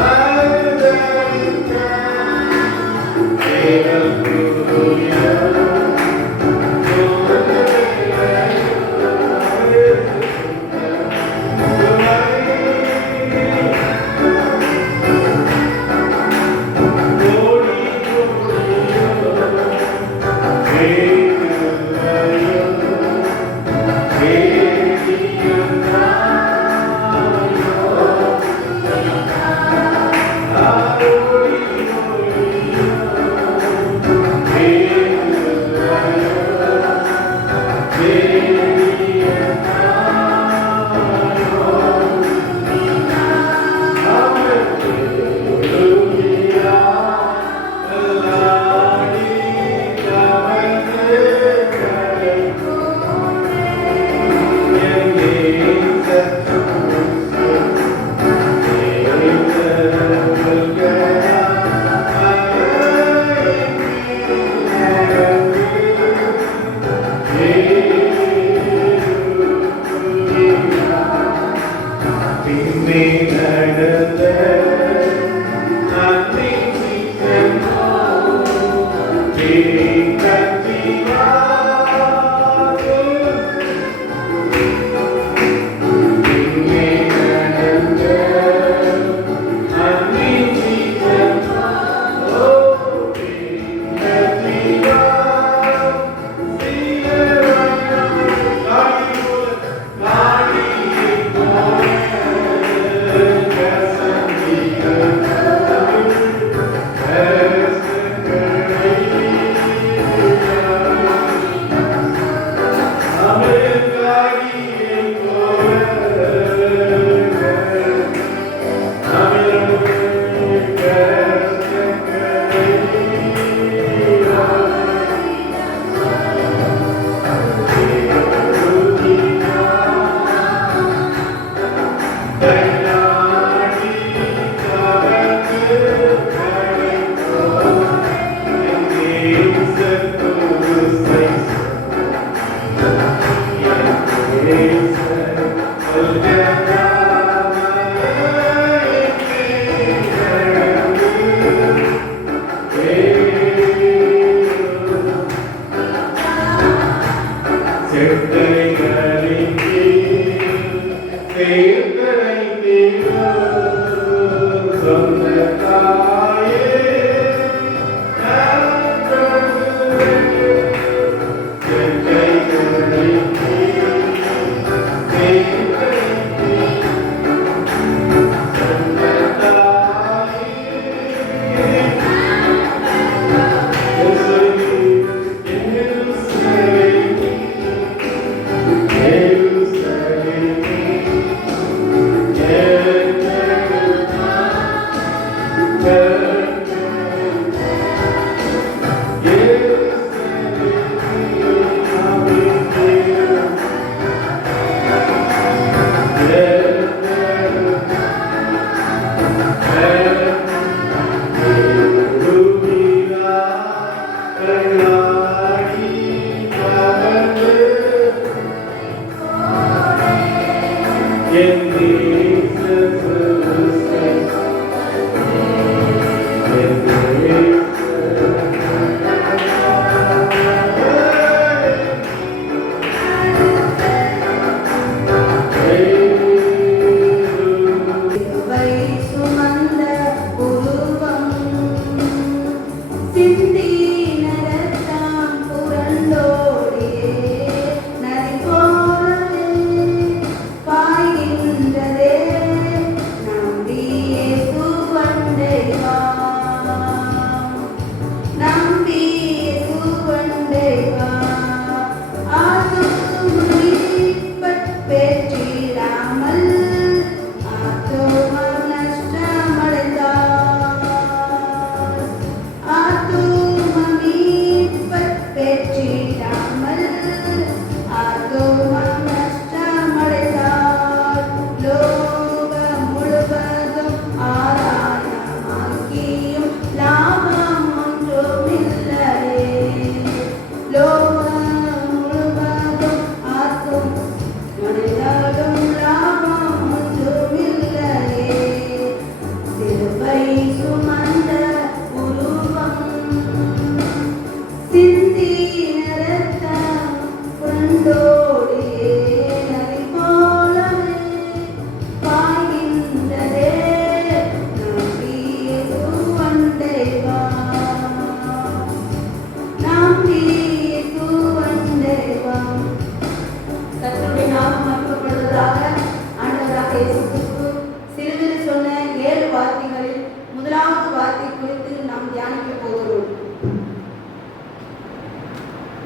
I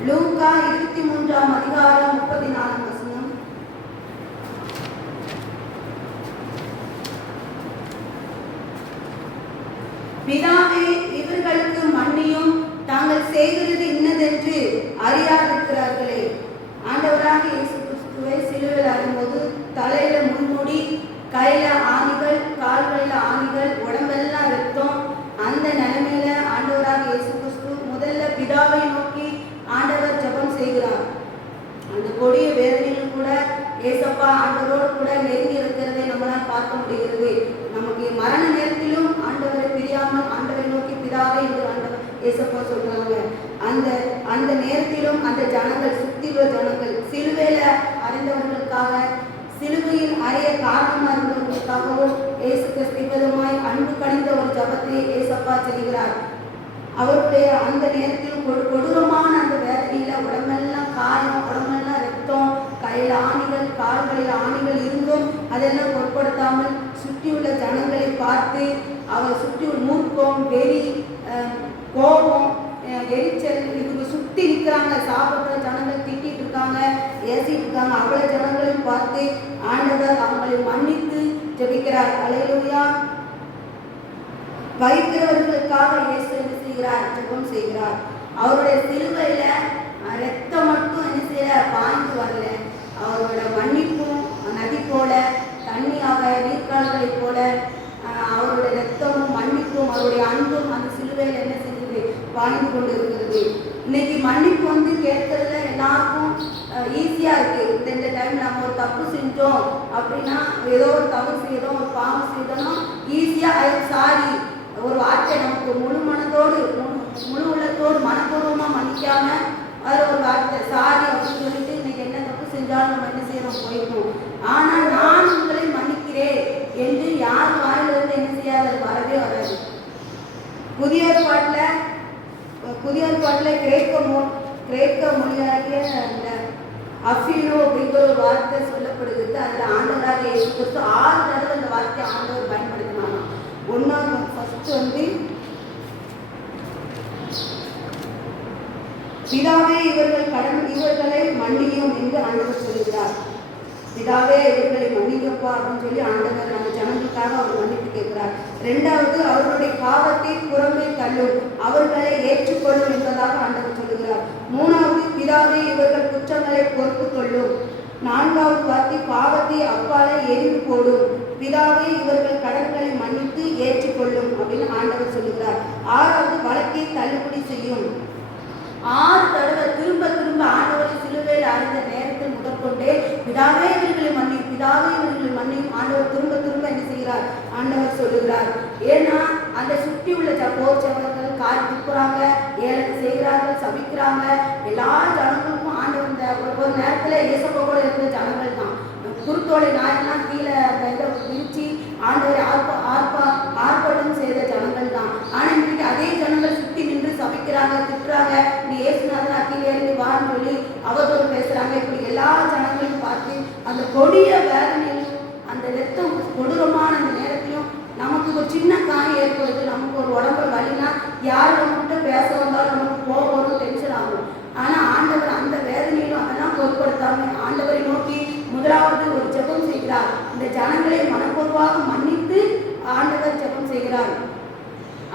லூக்கா 23ஆம் அதிகாரம் 34ஆம் வசனம். பிதாவே, இவர்களுக்கு மன்னியும், தாங்கள் செய்கிறது இன்னதென்று அறியாதிருக்கிறார்களே. ஆண்டவராக இயேசு கிறிஸ்துவை சிலுவையில் அறையும்போது தலையில முன்முடி, கையில ஆணிகள், கால்களில் ஆணிகள், உடம்பெல்லாம் ரத்தம். அந்த நிலைமையில ஆண்டவராக இயேசு கிறிஸ்து முதல்ல பிதாவை நோக்கி ஆண்டவர் ஜெபம் செய்கிறார். அந்த கொடிய வேதனையிலும் கூட ஏசப்பா ஆண்டவரோடு கூட நெருங்கி இருக்கிறதை நம்மளால் பார்க்க முடிகிறது. நமக்கு மரண நேரத்திலும் ஆண்டவரை பிரியாமல் ஆண்டவரை நோக்கி பிதாவை என்று ஆண்டவர் ஏசப்பா சொல்றாங்க. அந்த நேரத்திலும் அந்த ஜனங்கள், சுத்தியுள்ள ஜனங்கள், சிலுவையில அறிந்தவர்களுக்காக, சிலுவையில் அறைய காரணமாக இருந்தவர்களுக்காகவும் இயேசு கிறிஸ்து விதமாய் அன்பு கணிந்த ஒரு ஜபத்தை ஏசப்பா செய்கிறார். அவருடைய அந்த நேரத்தில் கொடூரமான அந்த வேதனையில உடம்பெல்லாம் காயம், உடம்பெல்லாம் ரத்தம், கையில் ஆணிகள், கால்களில் ஆணிகள் இருந்தும் அதெல்லாம் பொருட்படுத்தாமல் சுற்றியுள்ள ஜனங்களை பார்த்து அவர் சுற்றியுள்ள மூர்க்கம், வெறி, கோபம், எரிச்சல், இதுக்கு சுற்றி நிற்கிறாங்க. சாப்பிட்ற ஜனங்கள் திட்டிட்டு இருக்காங்க, ஏசிட்டு இருக்காங்க. அவ்வளோ ஜனங்களையும் பார்த்து ஆண்டவர் அவங்களை மன்னித்து ஜெபிக்கிறார். அல்லேலூயா. வைக்கிறவர்களுக்காக இயேசு என்ன செய்கிறார்? ஜெபம் செய்கிறார். அவருடைய சிலுவையில ரத்தம் மட்டும் என்ன செய்யல, பாய்ந்து வரல. அவரோட மன்னிப்பும் நதி போல, தண்ணியாக, நீர்க்கால்களை போல அவருடைய ரத்தமும் மன்னிப்பும் அவருடைய அன்பும் அந்த சிலுவையில் என்ன செஞ்சது? பாய்ந்து கொண்டு இருக்கிறது. இன்னைக்கு மன்னிப்பு கேட்கறதுல எல்லாருக்கும் ஈஸியா இருக்கு. இந்த டைம் நம்ம ஒரு தப்பு செஞ்சோம் அப்படின்னா, ஏதோ ஒரு தவறு செய்தோம், ஒரு பாவம் செய்தோம்னா ஈஸியா சாரி ஒரு வார்த்தை நமக்கு முழு மனதோடு, முழு உள்ளத்தோடு, மனப்பூர்வமா மன்னிக்காம அதில் ஒரு வார்த்தை சாரி அப்படின்னு சொல்லிட்டு இன்னைக்கு என்ன தப்பு செஞ்சாலும் நம்ம என்ன செய்யறோம்? போயிருக்கோம். ஆனா நான் உங்களை மன்னிக்கிறேன் என்று யார் வாயிலிருந்து என்ன செய்யாது? அது வரவே வராது. புதிய ஏற்பாட்டில் கிரேக்க மொழியாகிய அந்த அஃபினோ அப்படிங்கிற ஒரு வார்த்தை சொல்லப்படுகிறது. அதில் ஆண்டவராக இயேசு கிறிஸ்து 6 தடவை அந்த வார்த்தையை ஆண்டவர் பயன்படுத்தினாங்க. ஒன்றாவது ஃபர்ஸ்ட் பிதாவே, இவர்களை மன்னியும் என்று ஆண்டவர் சொல்கிறார். பிதாவே, இவர்களை மன்னிக்கப்பா அப்படின்னு சொல்லி ஆண்டவர் நம்ம ஜனங்களுக்காக அவர் மன்னிப்பு கேட்கிறார். 2வது, அவர்களுடைய பாவத்தை புறமே தள்ளும், அவர்களை ஏற்றுக்கொள்ளும் என்பதாக ஆண்டவர் சொல்லுகிறார். 3வது, பிதாவே, இவர்கள் குற்றங்களை பொறுத்து கொள்ளும். 4வது வார்த்தை, பாவத்தை அப்பாலே எரிந்து போடும். பிதாவே, இவர்கள் கடன்களை மன்னித்து ஆண்டவர் சொல்லுகிறார். 6வது வழக்கை தள்ளுபடி செய்யும். 6 தடவை திரும்ப திரும்ப ஆண்டவரை சிலுவையில் அறைந்த நேரத்தில் முதற்கொண்டே பிதாவே இவர்களை மன்னியும், பிதாவே இவர்களை மன்னியும் ஆண்டவர் திரும்ப திரும்ப என்ன செய்கிறார்? ஆண்டவர் சொல்லுகிறார். ஏன்னா அந்த சுற்றி உள்ள போர்ச்சவர்கள் காரி துப்புறாங்க, ஏழை செய்கிறார்கள், சபிக்கிறாங்க. எல்லா ஜனங்களுக்கும் ஆண்டவர் இந்த ஒரு நேரத்துல ஏசப்பா கூட இருக்கிற ஜனங்கள் தான். குருத்தோலை நாயெல்லாம் கீழே விரிச்சு ஆண்டவரை ஆர்ப்பாட்டம் செய்த ஜனங்கள் தான். ஆனா இன்னைக்கு அதே ஜனங்கள் சுத்தி நின்று சபிக்கிறாங்க, திட்டுறாங்க, நீ ஏசுநாதனா கீழே இறங்கி வான்னு சொல்லி அவதூறு பேசுறாங்க. இப்படி எல்லா ஜனங்களையும் பார்த்து அந்த கொடிய வேதனையிலும் அந்த ரத்தம் கொடூரமான அந்த நேரத்திலும் நமக்கு ஒரு சின்ன காயம் ஏற்படுது, நமக்கு ஒரு உடம்புல வலினா யார் நம்மகிட்ட பேச வந்தாலும் நமக்கு போகணும், டென்ஷன் ஆகும். ஆனா ஆண்டவர் அந்த வேதனையிலும் அதெல்லாம் பொருட்படுத்தாம ஆண்டவரை நோக்கி முதலாவது ஒரு ஜெபம் செய்கிறார். இந்த ஜனங்களை மனப்பூர்வமாக மன்னித்து ஆண்டவர் ஜெபம் செய்கிறார்.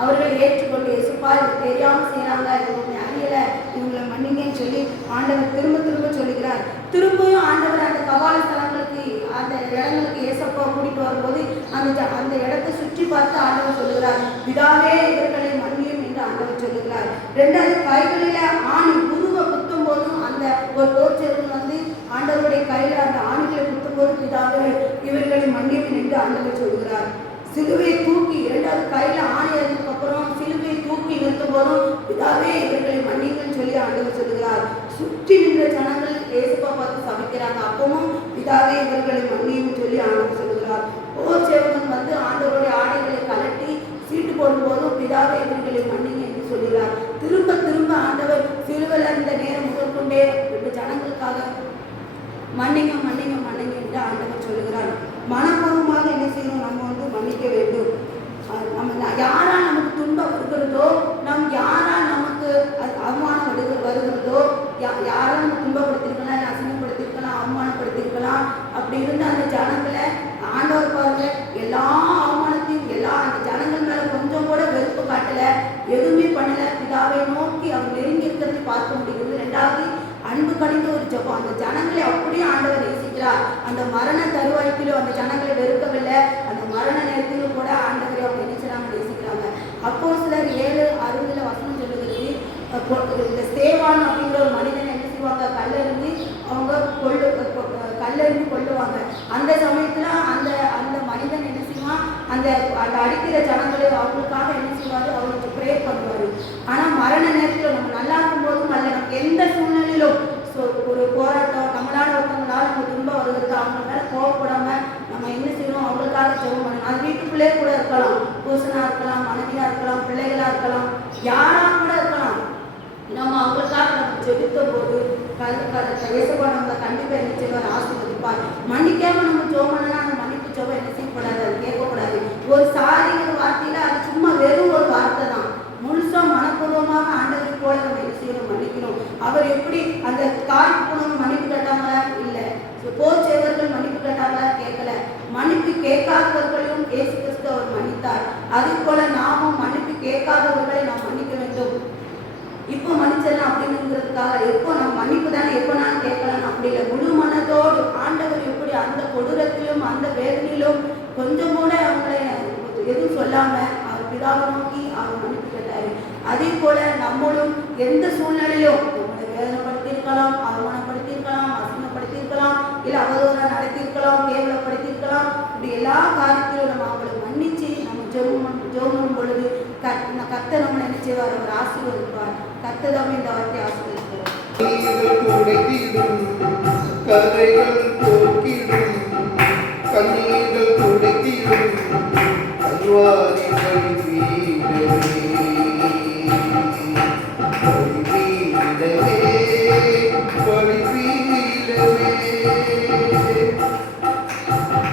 அவர்களை ஏற்றுக்கொண்டு இயேசுப்பா இவங்க தெரியாம செய்யறாங்க, இவங்க அறியல, இவங்களை மன்னிங்கன்னு சொல்லி ஆண்டவர் திரும்ப திரும்ப சொல்லுகிறார். திரும்பவும் ஆண்டவர் அந்த கபால ஸ்தலங்களுக்கு அந்த இடங்களுக்கு இயேசப்பா கூட்டிட்டு வரும்போது அந்த இடத்தை சுற்றி பார்த்து ஆண்டவர் சொல்லுகிறார், பிதாவே இவர்களை மன்னியும் என்று ஆண்டவர் சொல்லுகிறார். 2வது கைகளில ஆணி குருவை குத்தும் போதும் அந்த ஒரு போர்ச்செருவன் வந்து ஆண்டவருடைய கையில அந்த ஆணிகளை குத்தும் போது பிதாவே இவர்களை மன்னியும் என்று ஆண்டவர் சொல்லுகிறார். சிலுவை தூக்கி 2வது கையில ஆணி அதுக்கு அப்புறம் சிலுவை தூக்கி நிறுத்தும் போதும் பிதாவே இவர்களை மன்னிங்கன்னு சொல்லி ஆண்டவர் சொல்லுகிறார். சுற்றி நின்ற ஜனங்கள் இயேசுப்பா பார்த்து சபிக்கிறாங்க, அப்பவும் பிதாவே இவர்களை மன்னியும் சொல்லி ஆண்டவர் சொல்லுகிறார். போர் சேவகன் வந்து ஆண்டவருடைய ஆடைகளை கலட்டி சீட்டு போடும் போதும் பிதாவே இவர்களை மன்னிங்க என்று சொல்லுகிறார். திரும்ப திரும்ப ஆண்டவர் சிலுவையில் இந்த நேரம் முதற்கொண்டே இந்த ஜனங்களுக்காக மன்னிங்க மன்னிங்க மன்னிங்க என்று ஆண்டவர் சொல்லுகிறார். மனப்பூர்வமாக என்ன செய்யணும்? நம்ம வந்து மன்னிக்க வேண்டும். நம்ம யாரால் நமக்கு துன்பம் வருகிறதோ, யாரால் நமக்கு அவமானம் வருகிறதோ, யாரால் நம்ம துன்பப்படுத்திருக்கலாம், அசிங்கப்படுத்திருக்கலாம், அவமானப்படுத்திருக்கலாம். அப்படி இருந்த அந்த ஜனங்களை ஆண்டவர் பாருங்க எல்லா அவமானத்தையும் அந்த ஜனங்கள் மேல கொஞ்சம் கூட வெறுப்பு காட்டல, எதுவுமே பண்ணல. பிதாவை நோக்கி அவங்க நெருங்கி இருக்கிறது பார்க்க முடியுது. 2வது அன்பு கணிந்த ஒரு ஜெபம். அந்த ஜனங்களை அப்படியே ஆண்டவர் நேசிக்கிறார். அந்த மரண தருவாய்க்கிலும் அந்த ஜனங்களை வெறுக்கவில்லை, அந்த மரண நேரத்திலும் கூட ஆண்டவரை அவங்க நினைச்சாங்க, நேசிக்கிறாங்க. அப்போஸ்தலர் 7:60 வசனம் சொல்லுகிறது, இந்த ஸ்தேவான் அப்படிங்கிற ஒரு மனிதனை என்ன செய்வாங்க? கல்லெறிந்து கொள்ளுவாங்க. அந்த சமயத்துல அந்த மனிதன் என்ன செய்வான்? அந்த அடிக்கிற ஜனங்களை அவங்களுக்காக என்ன செய்வாரு? அவங்களுக்கு ப்ரே பண்ணுவாரு. ஆனா மரண நேரத்துல நம்ம நல்லா இருக்கும் போதும் அல்ல, நமக்கு எந்த சூழ்நிலையிலும் ஒரு போராட்டம் நம்மளால ஒருத்தவங்களால நம்ம துன்பம் வருகிறது, அவங்க மேல கோவப்படாம நம்ம என்ன செய்யணும்? அவங்களுக்காக ஜெபம் பண்ணணும். அது வீட்டுக்குள்ளே கூட இருக்கலாம், புருஷனா இருக்கலாம், மனைவியா இருக்கலாம், பிள்ளைகளா இருக்கலாம், யாரா கூட இருக்கலாம். நம்ம அவங்களுக்காக நம்ம ஜெபித்த போது இயேசுப்பா நம்ம கண்டிப்பா என்ன செய்வார்? ஆசீர்வதிப்பார். மன்னிக்காம நம்ம ஜெபம் பண்ணனா அந்த மன்னிப்பு ஜெபம் என்ன செய்யக்கூடாது? அது கேட்கக்கூடாது. ஒரு சாரிங்கிற வார்த்தையில அது சும்மா வெறும் ஒரு வார்த்தை தான். முழுசா மனப்பூர்வமாக ஆண்டவரை போல நம்ம என்ன செய்யணும்? மன்னிக்கணும். அவர் எப்படி அந்த காரிக்கு போனவங்க மன்னிப்பு கேட்டாங்களா? இல்லை. போர் செய்வர்கள் மன்னிப்பு கேட்டாங்களா? கேட்கல. மன்னிப்பு கேட்காதவர்களையும் இயேசு கிறிஸ்து அவர் மன்னித்தார். அதே போல நாமும் மன்னிப்பு கேட்காதவர்களை நாம் மன்னிக்க வேண்டும். இப்போ மன்னிச்சிடலாம் அப்படிங்கிறதுக்காக எப்போ நம்ம மன்னிப்பு தானே எப்போ நான் கேட்கலாம் அப்படி இல்லை. முழு மனதோடு ஆண்டவர் எப்படி அந்த கொடூரத்திலும் அந்த வேதனையிலும் கொஞ்சம் கூட அவங்களை எதுவும் சொல்லாம அவர் பிதாவை நோக்கி அவர் மன்னிப்பு கேட்டாரு. அதே போல நம்மளும் எந்த சூழ்நிலையிலும் நம்மளை வேதனைப்படுத்தியிருக்கலாம், அவமானப்படுத்தியிருக்கலாம், அசிங்கப்படுத்தியிருக்கலாம், இல்லை அவதூறா நடத்தியிருக்கலாம், கேவலப்படுத்தியிருக்கலாம். இப்படி எல்லா காரியத்திலும் நம்ம அவங்களை மன்னிச்சு நம்ம ஜெபம் பொழுது கர்த்தர் நம்மளை என்ன செய்வார்? அவர் ஆசீர்வதிப்பார். கர்த்தர் இந்த வார்த்தையை ஆசீர்வதிப்பார். கரைகள் போக்கிடும் கண்ணீர்கள் துடைத்திடும் கல்வாரி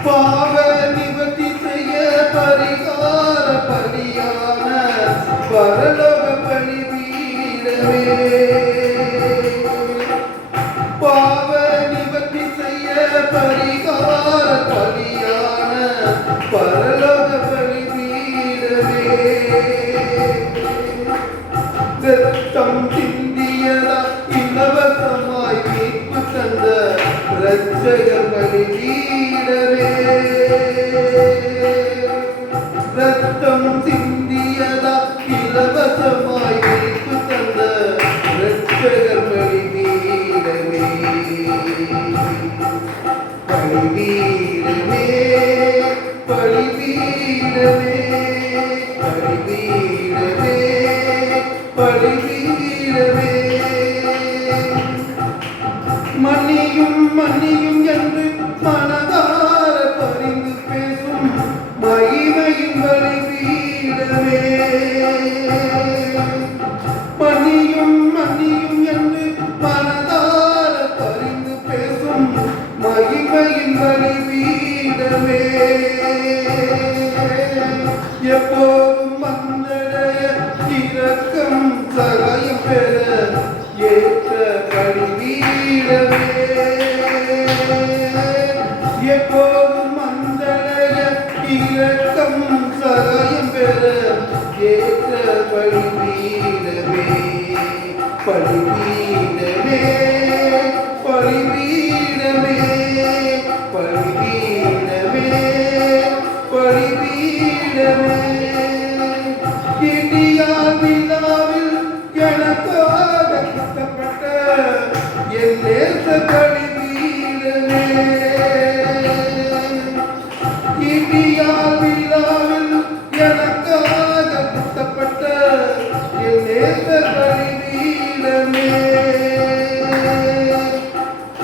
பாவ நிவர்த்தி செய்ய பரிகார பலியான பரலோக பலிபீடமே, பாவ நிவர்த்தி செய்ய பரிகார பலியான பரலோக பலிபீடமே, ரத்தம் சிந்தியதா இலவசமாய் மீட்பு தந்த இரட்சகர் பலிபீடமே, ரத்தம் சிந்திய இலவசமாய் மீட்பு தந்த இரட்சகர் பலிபீடமே, பலிபீடமே, பலிபீடமே, பலிபீடமே, பலிபீடமே. மன்னியும் மன்னியும் என்று மனதார பரிந்து பேசும் மகிமையின் பலிபீடமே, மன்னியும் மன்னியும் என்று மனதார பரிந்து பேசும் மகிமையின் பலிபீடமே. எப்போதும் வந்தடைய இரக்கம் சகாயம் பெற ஏற்ற பலிபீடமே, எப்போதும் வந்தடைய இரக்கம் சகாயம் பெற ஏற்ற பலிபீடமே, பலிபீடமே, பலிபீடமே, பலிபீடமே, பலிபீடமே. இந்தியா விழாவில் எனக்காக குத்தப்பட்ட என் நேச பலிபீடமே, இந்தியா விழாவில் எனக்காக குத்தப்பட்ட என் நேச பலிபீடமே.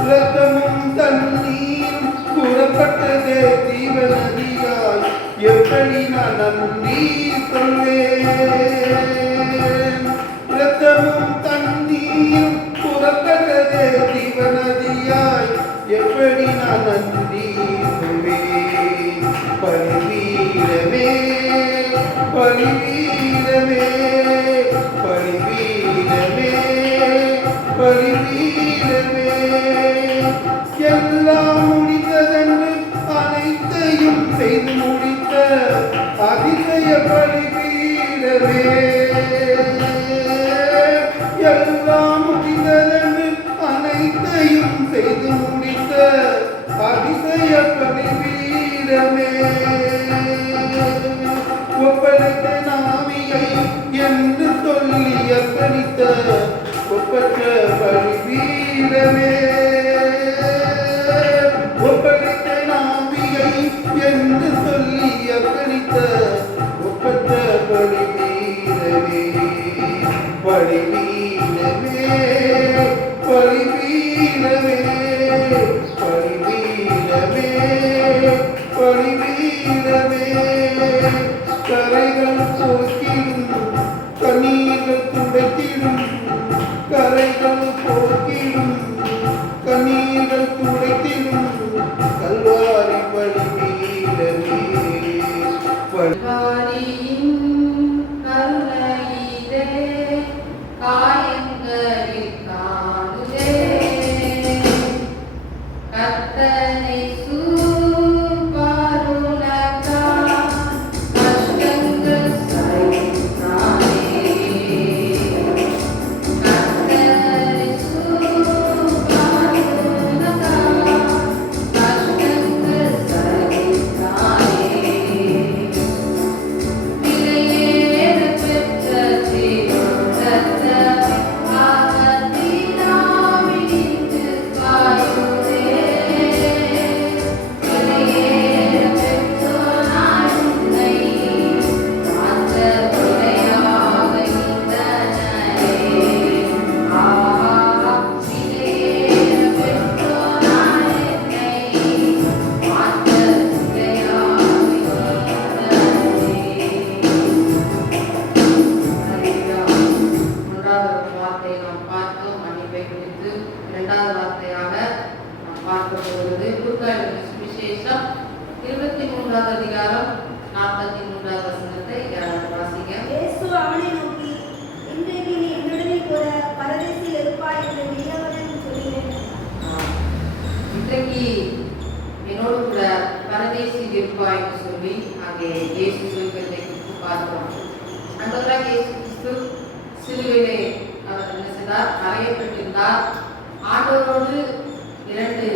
இரத்தமும் தண்ணீரும் கூறப்பட்டதே தீவநதியாய், எப்படி நான் நன்றி சொல்வேன். இரத்தமும் தண்ணீரும் கூறப்பட்டதே தீவநதியாய், எப்படி நான் நன்றி சொல்வேன். பலிபீடமே, பலிபீடமே, பலிபீடமே, பலிபீடமே. எல்லாம் முடிந்ததென்று அனைத்தையும் செய்து முடித்த அதிசய பலிபீடமே, எல்லாம் முடிந்ததென்று அனைத்தையும் செய்து முடித்த அதிசய பலிபீடமே. ஒப்படைத்த நாவியை என்று சொல்லி அர்ப்பணித்த ஒப்பற்ற பலிபீடமே, ஒப்படைத்த நாவியை என்று சொல்லி அர்ப்பணித்த ஒப்பற்ற பலிபீடமே, பலிபீடமே, பலிபீடமே, பலிபீடமே, பலிபீடமே. கரைகள் போக்கிடும் கண்ணீர்கள் துடைத்திடும், கரைகள் போக்கிடும் கண்ணீர்கள் துடைத்திடும் கல்வாரி பலிபீடமே, கல்வாரியின் கருணையிலே காயங்களில் காணுதே கர்த்தனை சிலுவையிலே அவர் என்ன செய்தார்? அறையப்பட்டிருந்தார். ஆண்டவரோடு இரண்டு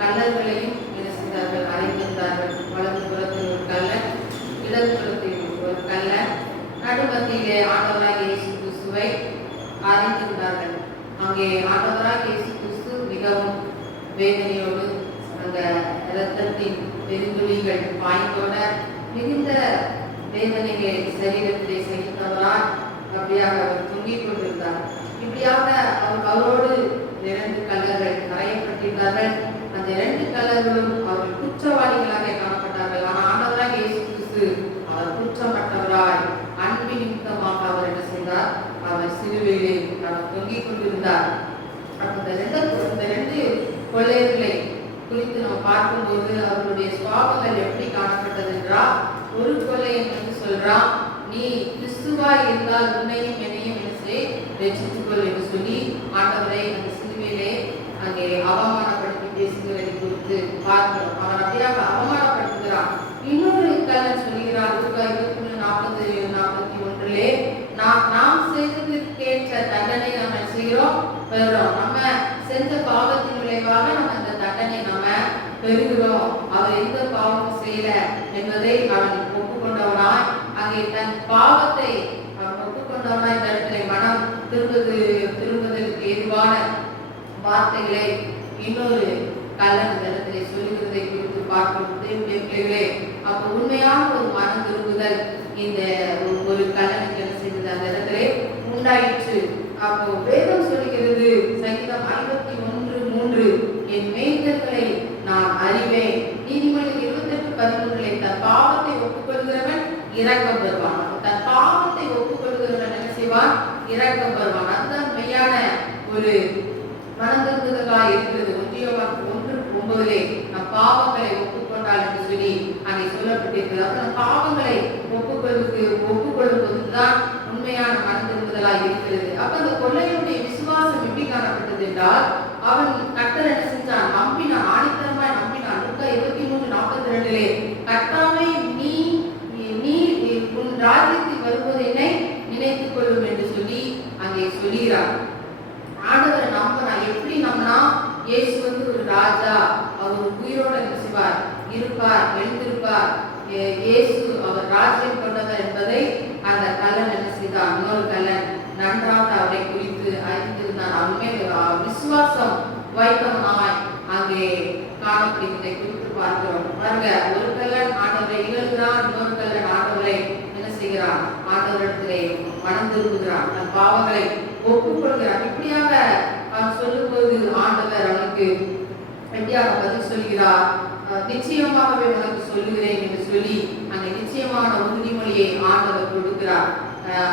கல்லர்களையும் என்ன செய்தார்கள்? அறைந்திருந்தார்கள். வலது புறத்தில் ஒரு கல்லன், இடது புறத்தில் ஒரு கல்லன், நடுமத்தியிலே ஆண்டவராகிய அறிந்திருந்தார்கள். அங்கே ஆண்டவராக இயேசு கிறிஸ்து மிகவும் வேதனையோடு அந்த இரத்தத்தின் பெருந்துளிகள் பாய்ந்தோட மிகுந்த வேதனைகளை சரீரத்திலே சகித்தவரால் அப்படியாக அவர் தொங்கிக் கொண்டிருந்தார். இப்படியாக அவரோடு 2 கல்லர்கள் கரையப்பட்டிருந்தார்கள். அந்த 2 கல்லர்களும் அவர்கள் குற்றவாளிகளாக காணப்பட்டார்கள். ஆனால் ஆண்டவராக இயேசு கிறிஸ்து அவர் குற்றமற்றவராய் அன்பின் நிமித்தமாக அவர் என்ன செய்தார்? அவர் சிலுவையிலே அவர் தொங்கிக் கொண்டிருந்தார். அப்ப இந்த 2 கொள்ளையர்களை குறித்து நாம் பார்க்கும்போது அவர்களுடைய சுபாவங்கள் எப்படி காணப்பட்டது என்றால், ஒரு கொள்ளையன் வந்து சொல்றான், நீ கிறிஸ்துவாய் இருந்தால் உன்னையும் என்னையும் என்ன செய் ரட்சித்துக்கொள் என்று சொல்லி ஆண்டவரை அந்த சிலுவையிலே அங்கே அவமானப்படுத்தி பேசுகிறதை குறித்து பார்க்கிறோம். அவன் அப்படியாக அவமானப்படுத்துகிறான். இன்னொரு கல்லன் சொல்கிறார், 21:40-41 நாம் செய்ததற்கேற்ற தண்டனை நாம் என்ன செய்கிறோம்? பெறுகிறோம். நம்ம செஞ்ச பாவத்தின் விளைவாக நம்ம அந்த தண்டனை நம்ம பெறுகிறோம். அவர் எந்த பாவமும் செய்யல என்பதை அவன் ஒப்புக்கொண்டவனாய் அங்கே தன் பாவத்தை ஒப்புக்கொண்டவனாய் இந்த இடத்துல மனம் திரும்புவதற்கு ஏதுவான வார்த்தைகளை இன்னொரு கல்லன் இந்த இடத்துல சொல்லுகிறதை குறித்து பார்க்கும் பிள்ளைகளே, அப்போ உண்மையான ஒரு மனம் திரும்புதல் இந்த ஒரு கல்லனுக்கு என்ன செய்தது? அந்த இடத்துல உண்டாயிற்று. அப்போ வேதம் சொல்லுகிறது, சங்கீதம் 51:3, என் மேய்த்தல்களை நான் அறிவேன். நீதிமொழிகள் 28:13, தன் பாவத்தை ஒப்புக்கொள்கிறவன் இரக்கம் பெறுவான். தன் பாவத்தை ஒப்புக்கொள்கிறவன் என்ன செய்வான்? இரக்கம் பெறுவான். அதுதான் மெய்யான ஒரு மனதிருந்துதலாக இருக்கிறது. 1:9, நம் பாவங்களை ஒப்புக்கொண்டால் என்று சொல்லி அங்கே சொல்லப்பட்டிருக்கிறது. அப்ப பாவங்களை ஒப்புக்கொள்வதுதான் உண்மையான மனதிருந்துதலாக இருக்கிறது. அப்ப அந்த கொள்ளையனுடைய விசுவாசம் எப்படி காணப்பட்டது என்றால், அவன் கர்த்தரை என்ன செஞ்சான்? நம்பினான், ஆணித்தரமாய் நம்பினான். லூக்கா 23:42, கர்த்தாவே நீ உன் ராஜ்யத்தில் வரும்போது என்னை நினைத்துக் கொள்ளும் என்று சொல்லி அங்கே சொல்கிறார். ஆண்டவரை நம்பினா எப்படி நம்பினா? இயேசு வந்து ஒரு ராஜா, அவர் உயிரோட நினைச்சுவார், இருப்பார், எழுந்திருப்பார். இயேசு அவர் ராஜ்யம் கொண்டவர் என்பதை அந்த கல்லன் என்ன செய்தார்? இன்னொரு கல்லன் நன்றாக அவரை குறித்து அறிந்திருந்தார். அவன் விசுவாசம் வைத்தவனாய் அங்கே காணப்படுகிறதை குறித்து பார்க்கிறோம். பாருங்க, ஒரு கல்லன் ஆண்டவரை இகழ்கிறான், இன்னொரு கல்லன் ஆண்டவரை என்ன செய்கிறான்? ஆண்டவரிடத்திலே மனம் திரும்புகிறான், தன் பாவங்களை ஒப்புக்கொள்கிறான். இப்படியாக அவன் சொல்லும்போது ஆண்டவர் அவனுக்கு எப்படியாக பதில் சொல்கிறார்? நிச்சயமாகவே உனக்கு சொல்லுகிறேன் என்று சொல்லி அங்கே நிச்சயமான உறுதிமொழியை ஆண்டவர் கொடுக்கிறார்.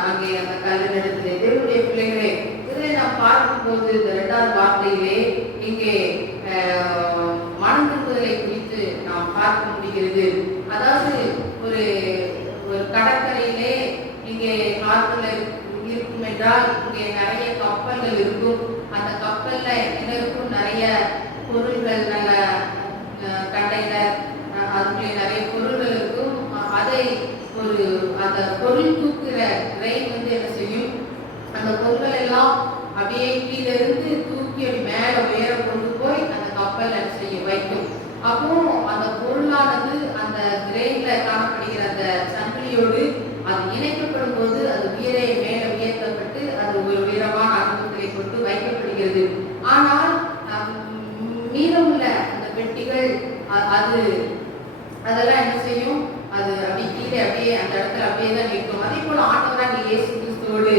அங்கே அந்த கல்லனிடத்திலே தேவனுடைய பிள்ளைகளே, இதை நாம் பார்க்கும்போது இந்த 2வது வார்த்தையிலே இங்கே மனம் திரும்புதலை குறித்து நாம் பார்க்க முடிகிறது. அதாவது ஒரு கடற்கரையிலே இங்கே ஆற்றுல இருக்கும் என்றால் இங்கே நிறைய கப்பல்கள் இருக்கும். அந்த கப்பல்ல என்ன இருக்கும்? நிறைய பொருள்கள், நல்ல கண்டெய்னர், அதுக்குள்ளே நிறைய பொருள்கள் இருக்கும். அதை அந்த பொருள் தூக்குற ட்ரெயின் வந்து என்ன செய்யும்? அந்த பொருட்கள் எல்லாம் அப்படியே கீழே இருந்து தூக்கி அப்படி மேல உயர கொண்டு போய் அந்த கப்பல் என்ன செய்ய வைக்கும். அப்போ அந்த பொருளானது அந்த ட்ரெயின்ல காணப்படுகிற அந்த சங்கிலியோடு அது இணைக்கப்படும் போது அது மேல உயர்த்தப்பட்டு அது ஒரு உயரமான அனுபவத்தை கொண்டு வைக்கப்படுகிறது. ஆனால் மீதமுள்ள அந்த பெட்டிகள் அதெல்லாம் என்ன செய்யும்? அது அப்படி கீழே அப்படியே அந்த இடத்துல அப்படியே தான் நிற்கும். அதே போல ஆண்டவராக இயேசு கிறிஸ்துவோடு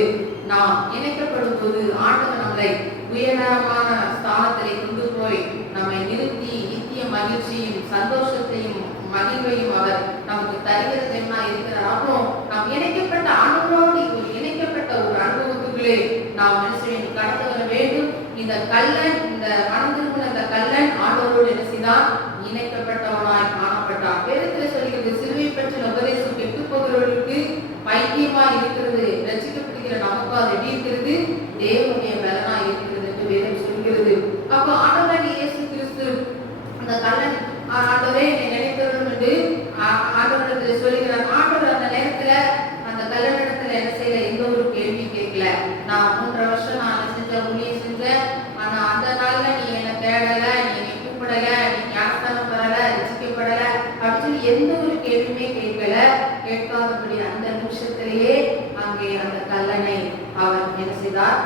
நாம் இணைக்கப்படும் போது ஆண்டவர் நம்மளை உயரமான ஸ்தானத்திலே கொண்டு போய் நம்மை நிறுத்தி நித்திய மகிழ்ச்சியும் சந்தோஷத்தையும் மகிழ்வையும் அவர் நமக்கு தருகிறது என்ன இருக்கிறார். அப்புறம் நாம் இணைக்கப்பட்ட ஆண்டவரோடு இணைக்கப்பட்ட ஒரு அனுபவத்துக்குள்ளே நாம் மனுஷன் கடந்து வர வேண்டும். இந்த கல்லன், இந்த மனம் திரும்பின அந்த கல்லன் ஆண்டவரோடு என்ன செய்தான்? இணைக்கப்பட்டவனாய் காணப்பட்டான். வேதத்தில் சொல்கிறது, சிலுவை பற்றின உபதேசம் கெட்டு போகிறவர்களுக்கு பைத்தியமா இருக்கிறது, ரட்சிக்கப்படுகிற நமக்கு அது எப்படி இருக்கிறது? தேவனுடைய பலனா இருக்கிறது என்று வேதம் சொல்கிறது. அப்போ ஆண்டவராகிய இயேசு கிறிஸ்து அந்த கல்லன் ஆண்டவரே என்னை நினைக்க வேண்டும் என்று ஆண்டவரிடத்தில் சொல்லுகிறார். ஆண்டவர் அந்த நேரத்துல அந்த கல்லனிடத்துல என்ன செய்யல? எந்த ஒரு கேள்வி கேட்கல. நான் 3 வருஷம் நான் செஞ்ச ஊழியம் செஞ்சேன், ஆனா அந்த நாள்ல நீ என்னை தேடல, நீ என்னை கூப்பிடல, நீ ஞானஸ்தானம் பெறல, ரட்சிக்கப்படல அப்படின்னு சொல்லி எந்த ஒரு கேள்வியுமே கேட்கல. கேட்காதபடி அந்த நிமிஷத்திலேயே அங்கே அந்த கல்லனை அவர் என்ன செய்தார்?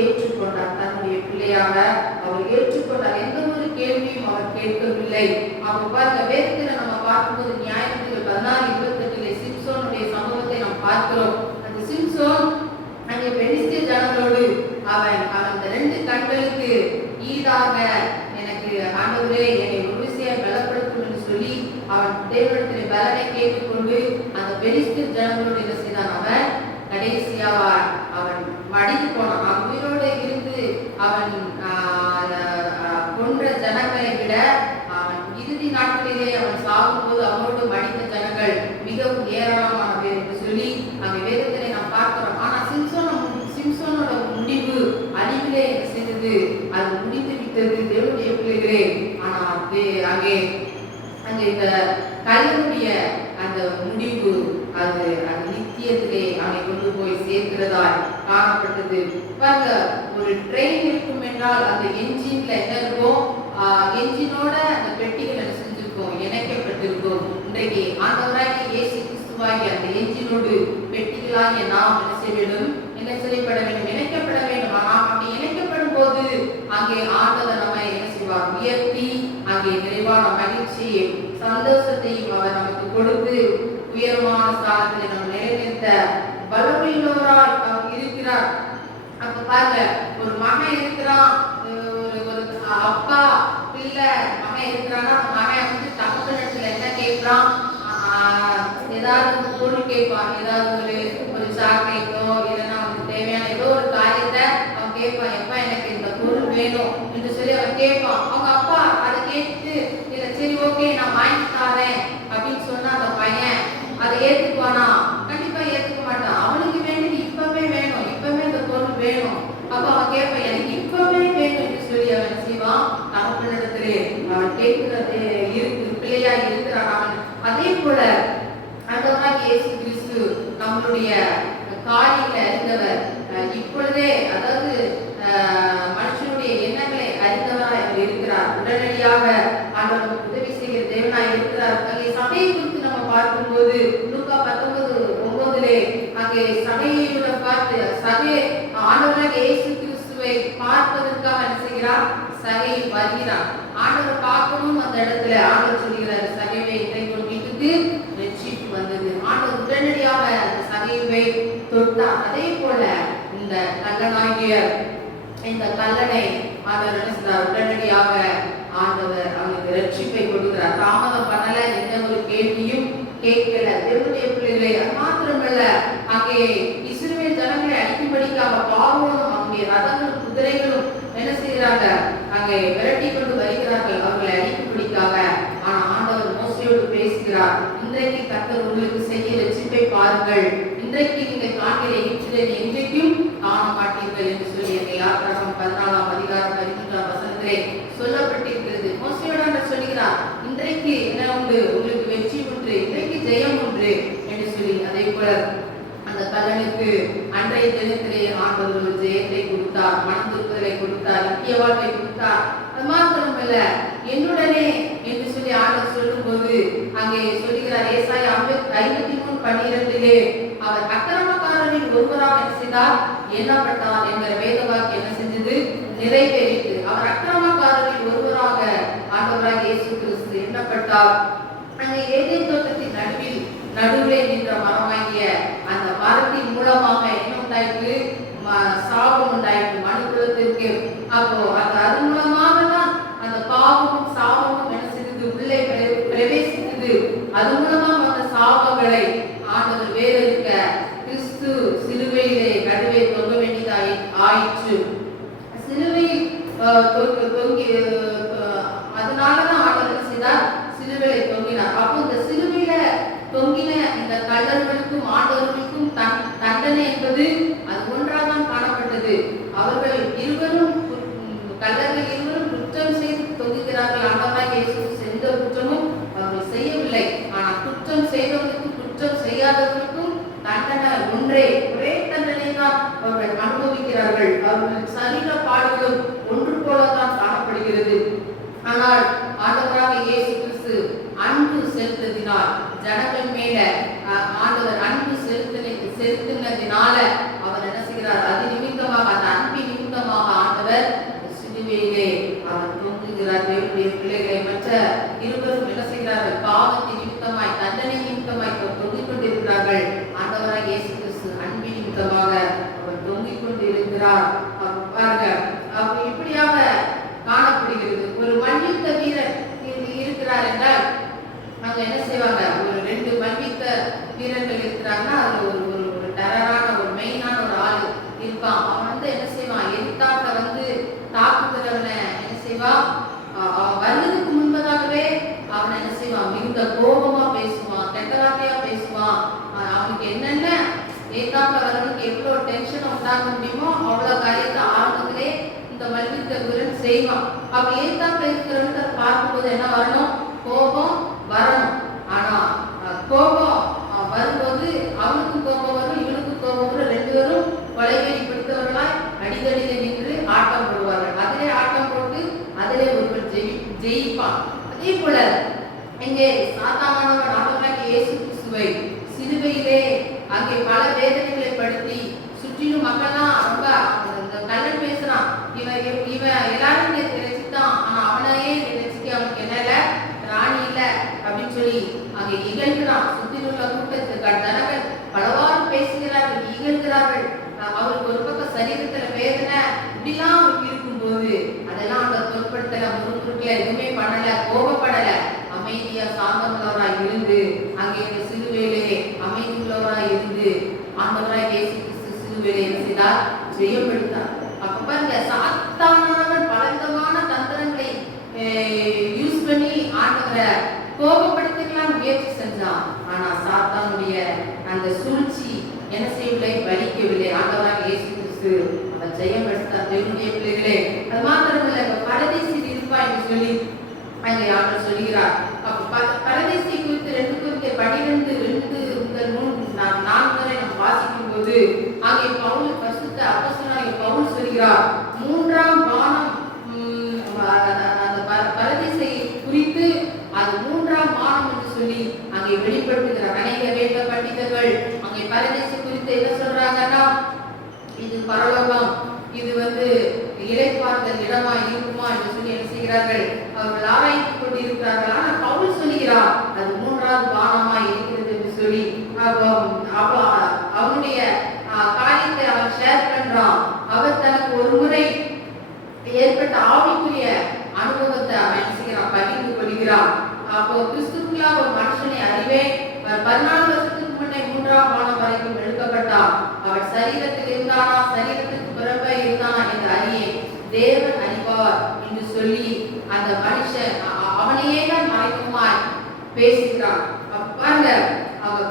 ஏற்றுக்கொண்டார். தன்னுடைய பிள்ளையாக அவர் ஏற்றுக்கொண்டார். எந்த ஒரு கேள்வியும் அவர் கேட்கவில்லை. அவர் பார்க்க வேதத்தில் நம்ம பார்க்கும்போது நியாயாதிபதிகள் 16:28 சிம்சோனுடைய சம்பவத்தை நாம் பார்க்கிறோம். அந்த சிம்சோன் அங்கே பெலிஸ்திய ஜனங்களோடு அவன் அந்த 2 கண்களுக்கு ஈடாக எனக்கு ஆண்டவரே என்னை ஒரு விஷயம் பலப்படுத்தும் என்று சொல்லி அவன் தேவனிடத்தில் பலனை கேட்டுக்கொண்டு அந்த பெலிஸ்திய ஜனங்களோடு என்ன செய்தான்? அவன் கடைசியாக அவன் மடிந்து போனான். அவன் உயிரோடு இருந்து அவன் கொன்ற ஜனங்களை விட அவன் இறுதி நாட்களிலே அவன் சாகும்போது அவனோடு மடிந்த ஜனங்கள் மிகவும் ஏராளமானது என்று சொல்லி அங்கே வேதத்திலே நாம் பார்க்கிறோம். ஆனா சிம்சோனோட முடிவு அழிவிலே என்ன செய்தது? அது முடிந்து விட்டது தேவனுடைய பிள்ளைகளே. ஆனா அங்கே இந்த கல்லுடைய அந்த முடிவு அது நித்தியத்திலே அவனை கொண்டு போய் சேர்க்கிறதாய் காணப்பட்டது. பாருங்க, ஒரு ட்ரெயின் இருக்கும் என்றால் அந்த என்ஜின்ல என்ன இருக்கும்? என்ஜினோட அந்த பெட்டிகள் என்ன செஞ்சிருக்கும்? இணைக்கப்பட்டிருக்கும். இன்றைக்கு ஆண்டவராகிய இயேசு கிறிஸ்துவாகிய அந்த என்ஜினோடு பெட்டிகளாகிய நாம் என்ன செய்ய வேண்டும்? என்ன செய்யப்பட வேண்டும்? இணைக்கப்பட வேண்டும். நாம் அப்படி இணைக்கப்படும் போது அங்கே ஆண்டவர் நம்மை என்ன செய்வார்? உயர்த்தி அங்கே நிறைவான மகிழ்ச்சியை சந்தோஷத்தையும் அவர் நமக்கு கொடுத்து உயர்வான ஸ்தானத்தில் நம்ம நிலைநிறுத்த வல்லமையுள்ளவராய் அவர் இருக்கிறார். அப்ப பாருங்க, ஒரு மகன் இருக்கிறான், ஒரு அப்பா பிள்ளை மகன் இருக்கிறான்னா அந்த மகன் வந்து தகப்பனிடத்துல என்ன கேட்கிறான்? ஏதாவது பொருள் கேட்பான். ஏதாவது ஒரு சாக்லேட்டோ இல்லைன்னா அவனுக்கு தேவையான ஏதோ ஒரு காரியத்தை அவன் கேட்பான். எப்பா எனக்கு இந்த பொருள் வேணும் என்று சொல்லி அவன் கேட்பான். அவங்க அப்பா அதை கேட்டு இல்ல சரி ஓகே நான் வாங்கி தரேன் அப்படின்னு சொன்னா அந்த பையன் அதை ஏத்துக்குவானா? கண்டிப்பா ஏத்துக்க மாட்டான். அவனுக்கு வேண்டியது இப்பவே வேணும், இப்பவே இந்த பொருள் வேணும். அப்ப அவன் கேட்பான் எனக்கு இப்பவே வேணும் என்று சொல்லி அவன் செய்வான். தகப்பனிடத்திலே அவன் கேட்கிறது பிள்ளையா இருக்கிறான் அவன். அதே போல ஆண்டவராகிய இயேசு கிறிஸ்து நம்மளுடைய காரியங்களை அறிந்தவர். இப்பொழுதே அதாவது மனுஷனுடைய எண்ணங்களை அறிந்தவராய் அவர் இருக்கிறார். உடனடியாக ஆண்டவர் உதவி செய்கிற தேவனாய் இருக்கிறார். அங்கே சபையை குறித்து நம்ம பார்க்கும்போது லூக்கா 19:9 அங்கே சபையோட பார்த்து சபை ஆண்டவராகிய இயேசு கிறிஸ்துவை பார்ப்பதற்காக என்ன செய்கிறார்? சகை வருகிறார். ஆண்டவர் பார்க்கணும். அந்த இடத்துல ஆண்டவர் சொல்கிறார் சகைவை இன்றைக்கு வீட்டுக்கு ரட்சிப்பு வந்தது. ஆண்டவர் உடனடியாக அந்த சகைவை தொட்டார். அதே போல இந்த கல்லனாகிய இந்த கல்லனை ஆண்டவர் என்ன செய்தார்? உடனடியாக ஆண்டவர் அவனுக்கு ரட்சிப்பை கொடுக்கிறார். தாமதம் பண்ணல, எந்த ஒரு கேள்வியும் கேட்கல. தேவனுடைய பிள்ளைகளை அது மாத்திரமல்ல, அங்கே இஸ்ரவேல் ஜனங்களை அழிக்கும்படிக்காக பார்வோனும் அங்கே ரதங்களும் குதிரைகளும் என்ன செய்கிறாங்க? அங்கே விரட்டி கொண்டு வருகிறார்கள் அவர்களை அழிக்கும்படிக்காக. ஆனா ஆண்டவர் மோசேயோடு பேசுகிறார். இன்றைக்கு கர்த்தர் உங்களுக்கு செய்ய ரட்சிப்பை பாருங்கள். இன்றைக்கு நீங்கள் காண்கிற எகிப்திலே என்றைக்கும் காண மாட்டீர்கள் என்று சொல்லி அந்த யாத்திராகமம் 14:13 சொல்லப்பட்டிருக்கிறது. மோசேயோடு சொல்கிறார் இன்றைக்கு என்ன உண்டு? உங்களுக்கு வெற்றி உண்டு, இன்றைக்கு ஜெயம் உண்டு என்று சொல்லி. அதே போல அந்த கல்லனுக்கு அன்றைய தினத்திலே ஆண்டவர் ஒரு ஜெயத்தை கொடுத்தார், மனம் திருப்பதை கொடுத்தார், நித்திய வாழ்வை கொடுத்தார். அது மாத்திரமல்ல, என்னுடனே என்று சொல்லி ஆண்டவர் சொல்லும் போது அங்கே சொல்லுகிறார் ஏசாயா 53:12 அவர் அக்கிரமக்காரரின் ஒருவராக என்ன செய்தார்? எண்ணப்பட்டார் என்கிற வேத வாக்கியம் என்ன செஞ்சது? நிறைவேறிட்டு அவர் அக்கிரமக்காரரின் ஒருவராக ஆண்டவராகிய இயேசு கிறிஸ்து எண்ணப்பட்டார். அங்கே ஏதேன் தோட்டத்தின் நடுவே நின்ற மரமாகிய அந்த மரத்தின் மூலமாக என்ன உண்டாயிற்று? சாபம் உண்டாயிற்று மனுக்குலத்திற்கு. அப்போ அது மூலமாக தான் அந்த பாவமும் சாபமும் என்ன செய்தது? உள்ளே பிரவேசித்தது. அது மூலமாக அந்த சாபங்களை ஆண்டவர் வேறறுக்க கிறிஸ்து சிலுவையிலே நடுவே தொங்க வேண்டியதாய் ஆயிற்று. சிலுவையில் தொங்கி அதனாலதான் ஆண்டவர் செய்தார், சிலுவையை தொங்கினார். அப்போ இந்த சிலுவையில தொங்கின இந்த கள்ளர்களுக்கும் ஆண்டவர்களுக்கும் தண்டனை என்பது அது ஒன்றாதான் காணப்பட்டது. அவர்கள் இருவரும் கள்ளர்கள் இருவரும் குற்றம் செய்து தொங்குகிறார்கள். ஆண்டவராகிய இயேசு எந்த குற்றமும் அவர்கள் செய்யவில்லை. ஆனால் குற்றம் செய்தவர்களுக்கும் குற்றம் செய்யாதவர்களுக்கும் தண்டனை ஒரே தண்டனை தான் அவர்கள் அனுபவிக்கிறார்கள். அவர்கள் சரீர பாடுகளும் ஒன்று போலதான் காணப்படுகிறது. ஆனால் ஆண்டவராகிய இயேசு கிறிஸ்து அன்பு செலுத்தினார். ஜனங்கள் மேல ஆண்டவர் அன்பு செலுத்தினதினால அவர் என்ன செய்கிறார்? அது நிமித்தமாக அந்த அன்பின் இருக்கிறார். பாருங்க, அப்ப இப்படியாக காணப்படுகிறது. ஒரு மல்யுத்த வீரர் இருக்கிறார் என்றால் அவங்க என்ன செய்வாங்க, ஒரு 2 மல்யுத்த வீரர்கள் இருக்கிறாங்கன்னா அதுல ஒரு ஒரு ஒரு டெரரான ஒரு மெயினான ஒரு ஆள் இருப்பான். அவன் வந்து என்ன செய்வான், எதிர்த்தாக்க வந்து தாக்குகிறவனை என்ன செய்வான், அவன் வர்றதுக்கு முன்பதாகவே அவனை என்ன செய்வான், மிகுந்த கோபமா பேசுவான், கெட்ட வார்த்தையா பேசுவான். அவனுக்கு என்னென்ன ஏத்தாக்க வரவனுக்கு எவ்வளவு டென்ஷன் உண்டாக முடியுமோ அவ்வளவு காரியத்தை ஆரம்பத்திலே இந்த மல்யுத்த வீரன் செய்வான். அப்ப ஏத்தாக்க இருக்கிறவனுக்கு அதை பார்க்கும்போது என்ன வரணும், கோபம் வரணும். ஆனா கோபம் வரும்போது அவனுக்கும் கோபம் வரும், இவனுக்கும் கோபம் வரும். 2 பேரும் கொலைவெறி பிடித்தவர்களாய் அடிதடியில நின்று ஆட்டம் போடுவார்கள். அதிலே ஆட்டம் போட்டு அதிலே ஒருவர் ஜெயிப்பான். அதே போல இங்கே சாத்தானவன் ஆண்டவராகிய இயேசு கிறிஸ்துவை சிலுவையிலே அங்கே பல வேதனைகளை படுத்தி சுற்றிலும் மக்கள்லாம் ரொம்ப கல்லன் பேசுறான், இவன் எல்லாரும் ரசித்தான், ஆனா அவனையே ரசிக்க அவனுக்கு என்ன இல்ல, ராணி இல்ல அப்படின்னு சொல்லி அங்கே இகழ்கிறான். சுற்றிலுள்ள கூட்டத்துக்கு ஜனங்கள் பலவாறு பேசுகிறார்கள், இகழ்கிறார்கள். அவருக்கு ஒரு பக்கம் சரீரத்துல வேதனை இப்படிலாம் இருக்கும்போது அதெல்லாம் அந்த பொருட்படுத்தல, முறுக்குறுக்கல, எதுவுமே பண்ணல, கோபப்படல, அமைதியா சாந்தமுள்ளவராய் இருந்து அங்கே இந்த சிலுவையிலே அமைதி உள்ளவராய் இருந்து ஆண்டவராய் இயேசு கிறிஸ்து சிலுவையிலே என்ன செய்தார், ஜெயப்படுத்தார். அப்ப பாருங்க, சாத்தானவன் பலவிதமான தந்திரங்களை யூஸ் பண்ணி ஆண்டவரை கோபப்படுத்திக்கலாம் முயற்சி செஞ்சான். ஆனா சாத்தானுடைய அந்த சூழ்ச்சி என்ன செய்யவில்லை, பலிக்கவில்லை. ஆண்டவராக இயேசு கிறிஸ்து அவர் ஜெயப்படுத்தார். தேவனுடைய பிள்ளைகளே, அது மாத்திரமல்ல, பரதேசில் இருப்பா என்று சொல்லி அங்கே ஆண்டவர் சொல்கிறார். பரதேசி குறித்து 2 Corinthiயர் 12:2-4 வரை நாம் வாசிக்கும் போது அங்கே பவுல் பரிசுத்த அப்போஸ்தலனாகிய பவுல் சொல்கிறார், 3ஆம் வானம் அந்த பரதேசை குறித்து அது 3ஆம் வானம் என்று சொல்லி அங்கே வெளிப்படுத்துகிறார். அநேக வேத பண்டிதர்கள் அங்கே பரதேசி குறித்து என்ன சொல்றாங்கன்னா, இது பரலோகம், இது வந்து இளைப்பாறுதல் இடமா இருக்குமா என்று சொல்லி என்ன செய்கிறார்கள், அவர்கள் ஆராய்ந்து கொண்டு இருக்கிறார்கள். ஆனா பவுல் சொல்கிறார் அது 3ஆவது வானமா இருக்கிறது என்று சொல்லி அவனுடைய காரியத்தை அவன் ஷேர் பண்றான். அவர் தனக்கு ஒரு முறை ஏற்பட்ட ஆவிக்குரிய அனுபவத்தை அவன் என்ன செய்கிறான், பகிர்ந்து கொள்கிறான். அப்போ கிறிஸ்துக்குள்ளா ஒரு மனுஷனை அறிவேன், 14 வருஷத்துக்கு முன்னே 3ஆம் வானம் வரைக்கும் எழுக்கப்பட்டான். அவன் சரீரத்தில் இருந்தானா, சரீரத்துக்கு பிறப்பே இருந்தானா என்று அறியே தேவன் அறிவார் என்று சொல்லி அந்த மனுஷன் அவனையே தான் மறைமுகமாய் பேசுகிறான். பாருங்க, அவன்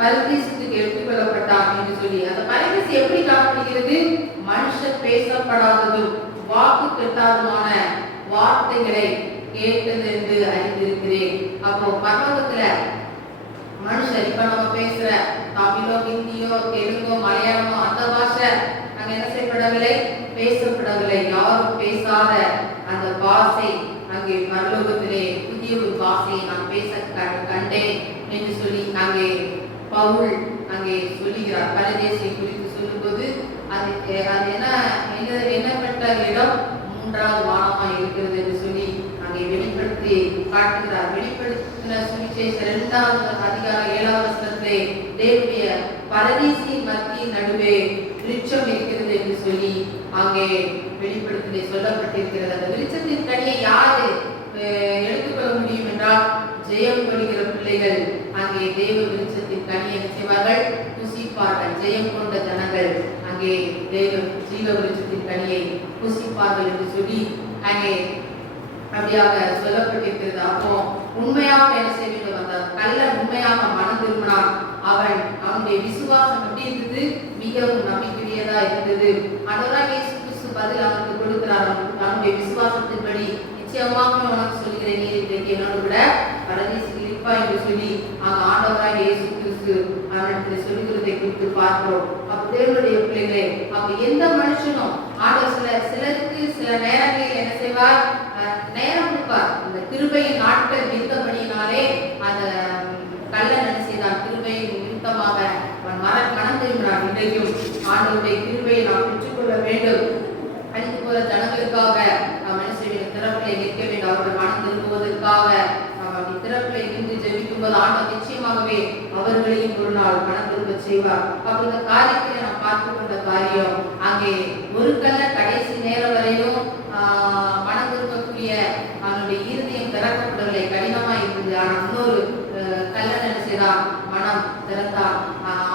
பரதேசத்துக்கு எடுத்துக்கொள்ளப்பட்டான் என்று சொல்லி அந்த பரதேசி எப்படி காணப்படுகிறது, மனுஷன் பேசப்படாததும் வாக்கு கெட்டாதுமான வார்த்தைகளை கேட்டது என்று அறிந்திருக்கிறேன். அப்போ பரலோகத்துல மனுஷர், இப்ப நம்ம பேசுற தமிழோ, ஹிந்தியோ, தெலுங்கோ, மலையாளமோ அந்த பாஷை அங்க என்ன செய்யப்படவில்லை, பேசப்படவில்லை. யாரும் பேசாத அந்த பாஷை அங்கே பரலோகத்திலே புதிய ஒரு பாஷையை நான் பேச கண்டேன் என்று சொல்லி அங்கே பவுல் அங்கே சொல்லுகிறார். பரதேசியை குறித்து சொல்லும்போது அது என்னப்பட்ட இடம் 3ஆவது வானமா இருக்கிறது என்று சொல்லி அங்கே வெளிப்படுத்தி காட்டுகிறார். வெளிப்படுத்தின சுவிசேஷம் 2ஆவது அதிகாரம் 7ஆவது வசனத்திலே தேவனுடைய பரதேசியின் மத்தியின் நடுவே விருட்சம் இருக்கிறது என்று சொல்லி அங்கே வெளிப்படுத்திலே சொல்லப்பட்டிருக்கிறது. அந்த விருட்சத்தின் கனியை யாரு எடுத்துக்கொள்ள முடியும் என்றால், ஜெயம் கொள்கிற பிள்ளைகள் அங்கே தேவ விருட்சத்தின் கனியை செய்வார்கள், புசிப்பார்கள். ஜெயம் கொண்ட ஜனங்கள் அங்கே தேவ ஜீவ விருட்சத்தின் கனியை புசிப்பார்கள் என்று சொல்லி அங்கே அப்படியாக சொல்லப்பட்டிருக்கிறது. அப்போ உண்மையாக என்ன செய்ய வேண்டும், அந்த கள்ளன் உண்மையாக மனம் திரும்பினான். அவனுடைய விசுவாசம் எப்படி இருந்தது, மிகவும் நம்பிக்கையதா இருந்தது. ஆண்டவராகிய இயேசு கிறிஸ்து பதில் அவனுக்கு கொடுக்கிறார். அவனுடைய விசுவாசத்தின்படி நிச்சயமாக உனக்கு சொல்கிறேன், நீ இன்றைக்கு என்னோடு கூட பரதேசில் இருப்பாய் என்று சொல்லி ஆண்டவராகிய இயேசு கிறிஸ்து அவனிடத்தில் சொல்லுகிறதை குறித்து பார்க்கிறோம். அப்ப தேவனுடைய பிள்ளைகளே, அப்ப எந்த மனுஷனும் ஆண்டவர் சிலருக்கு சில நேரங்களில் என்ன செய்வார், நேரம் கொடுப்பார். இந்த கிருபையின் நாட்கள் நிறுத்தபடியினாலே அந்த கள்ளன் என்ன செய்தான், கிருபையின் நிறுத்தமாக அவன் மனம் திரும்பினான். இன்றைக்கும் ஆண்டவருடைய கிருபையை நாம் பெற்றுக்கொள்ள வேண்டும். அழிந்து போற ஜனங்களுக்காக நாம் என்ன செய்ய வேண்டும், திறப்பிலை நிற்க வேண்டும். அவர்கள் மனம் திரும்புவதற்காக நாம் அப்படி திறப்பிலை நின்று ஜெபிக்கும் போது ஆண்டவர் நிச்சயமாகவே அவர்களையும் ஒரு நாள் மனம் திரும்ப செய்வார். அப்ப இந்த காரியத்தை நாம் பார்த்து கொண்ட காரியம், அங்கே ஒரு கல்ல கடைசி நேரம் வரையும் மனம் திரும்பக்கூடிய அவனுடைய இருதயம் திறக்கப்படவில்லை, கடினமா இருந்தது. ஆனால் இன்னொரு கல்லன் என்ன செய்தான்? மனம் திறந்தான்,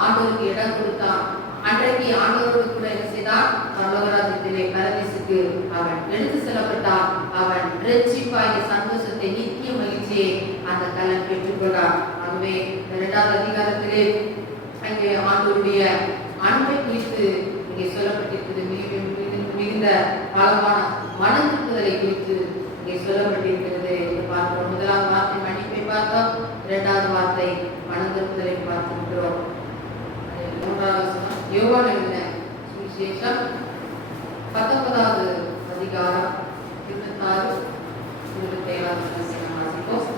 ஆண்டவருக்கு இடம் கொடுத்தான். அன்றைக்கு ஆண்டவரோடு கூட என்ன செய்தான்? பரலோகராஜ்யத்திலே பரதேசுக்கு அவன் எடுத்து செல்லப்பட்டான். அவன் ரட்சிப்பாகிய சந்தோஷத்தை, நித்திய மகிழ்ச்சியை அந்த கல்லன் பெற்றுக்கொண்டான். ஆகவே 2வது அதிகாரத்திலே அங்கே ஆண்டவருடைய அன்பை குறித்து இங்கே சொல்லப்பட்டிருக்கிறது. மிகுந்த ஆழமான மனம் திரும்புதலை குறித்து இங்கே சொல்லப்பட்டிருக்கிறது. பார்க்கிறோம். 1வது வார்த்தை மன்னிப்பை பார்த்தோம், 2வது வார்த்தை மனம் திரும்புதலை பார்த்திருக்கிறோம். 3வது யோவான் எழுதின சுவிசேஷம் 19வது அதிகாரம் 26 27 வசனம் வாசிப்போம்.